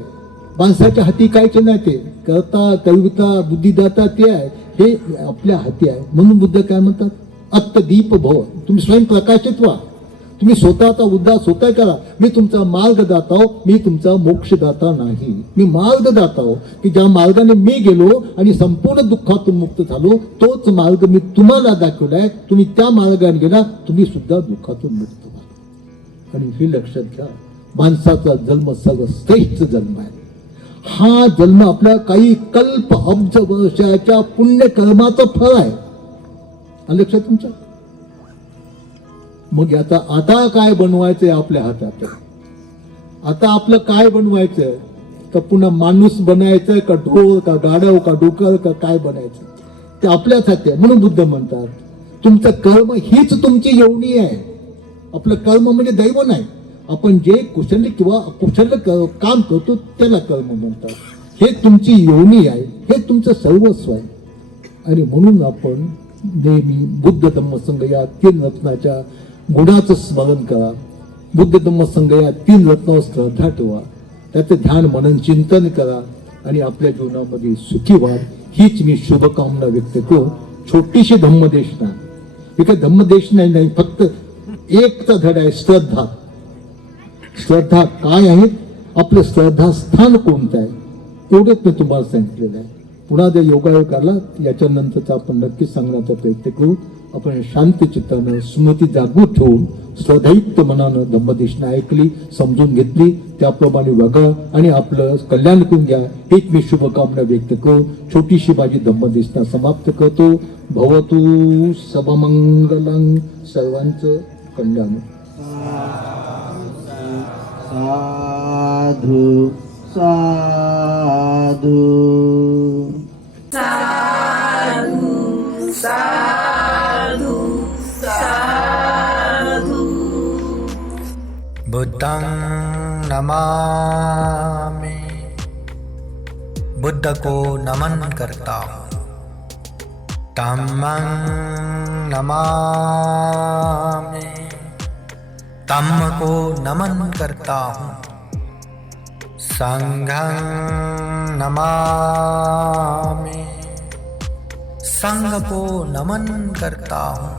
माणसाच्या हाती कायच नाही. ते करता कविता बुद्धिदाता ते आहे, हे आपल्या हाती आहे. म्हणून बुद्ध काय म्हणतात? अत्तदीप भव. तुम्ही स्वयंप्रकाशित व्हा. तुम्ही स्वतःचा उद्धार स्वतः करा. मी तुमचा मार्गदाता हो, मी तुमचा मोक्षदाता नाही. मी मार्गदाता हो की ज्या मार्गाने मी गेलो आणि संपूर्ण दुःखातून मुक्त झालो, तोच मार्ग मी तुम्हाला दाखवलाय. तुम्ही त्या मार्गाने गेला, तुम्ही सुद्धा दुःखातून मुक्त व्हा. आणि हे लक्षात घ्या, माणसाचा जन्म सर्वश्रेष्ठ जन्म आहे. हा जन्म आपल्या काही कल्प अब्ज वर्षाच्या पुण्यकर्माचं फळ आहे. आलं लक्षात तुमच्या? मग याचा आता काय बनवायचंय आपल्या हातात आहे. आता आपलं काय बनवायचंय? का पुन्हा माणूस बनायचंय, का ढोल, का गाढव, का डोकर, का काय बनायचं ते आपल्याच हाती आहे. म्हणून बुद्ध म्हणतात तुमचं कर्म हीच तुमची योनी आहे. आपलं कर्म म्हणजे दैव नाही. आपण जे कुशल किंवा अकुशल काम करतो त्याला कर्म म्हणतात. हे तुमची योनी आहे, हे तुमचं सर्वस्व आहे. आणि म्हणून आपण नेहमी बुद्ध धम्म संघ या 3 रत्नाच्या गुणाचं स्मरण करा. बुद्ध धम्म संघ या 3 रत्नावर श्रद्धा ठेवा. त्याचं ध्यान मनन चिंतन करा आणि आपल्या जीवनामध्ये सुखी व्हा. हीच मी शुभकामना व्यक्त करू. छोटीशी धम्मदेशना, हे काय धम्मदेशना नाही, फक्त एकचा धडा आहे, श्रद्धा. श्रद्धा काय आहे, आपलं श्रद्धास्थान कोणतं आहे, एवढंच मी तुम्हाला सांगितलेलं आहे. पुन्हा जर योगायोग आला याच्यानंतरचा आपण नक्कीच सांगण्याचा प्रयत्न करू. आपण शांत चित्तानं स्मृती जागृत ठेवून श्रद्धायुक्त मनानं धम्मदेशना ऐकली, समजून घेतली, त्याप्रमाणे वागा आणि आपलं कल्याण करून घ्या. एक मी शुभकामना व्यक्त करू छोटीशी माझी धम्मदेशना समाप्त करतो. भवतु सबमंगलं, सर्वांचं कल्याण. साधु साधु बुद्धं नमामि, बुद्ध को नमन करता हूँ. धम्मं नमामि, धम्म को नमन करता हूँ. संघं नमामि, संघ को नमन करता हूँ.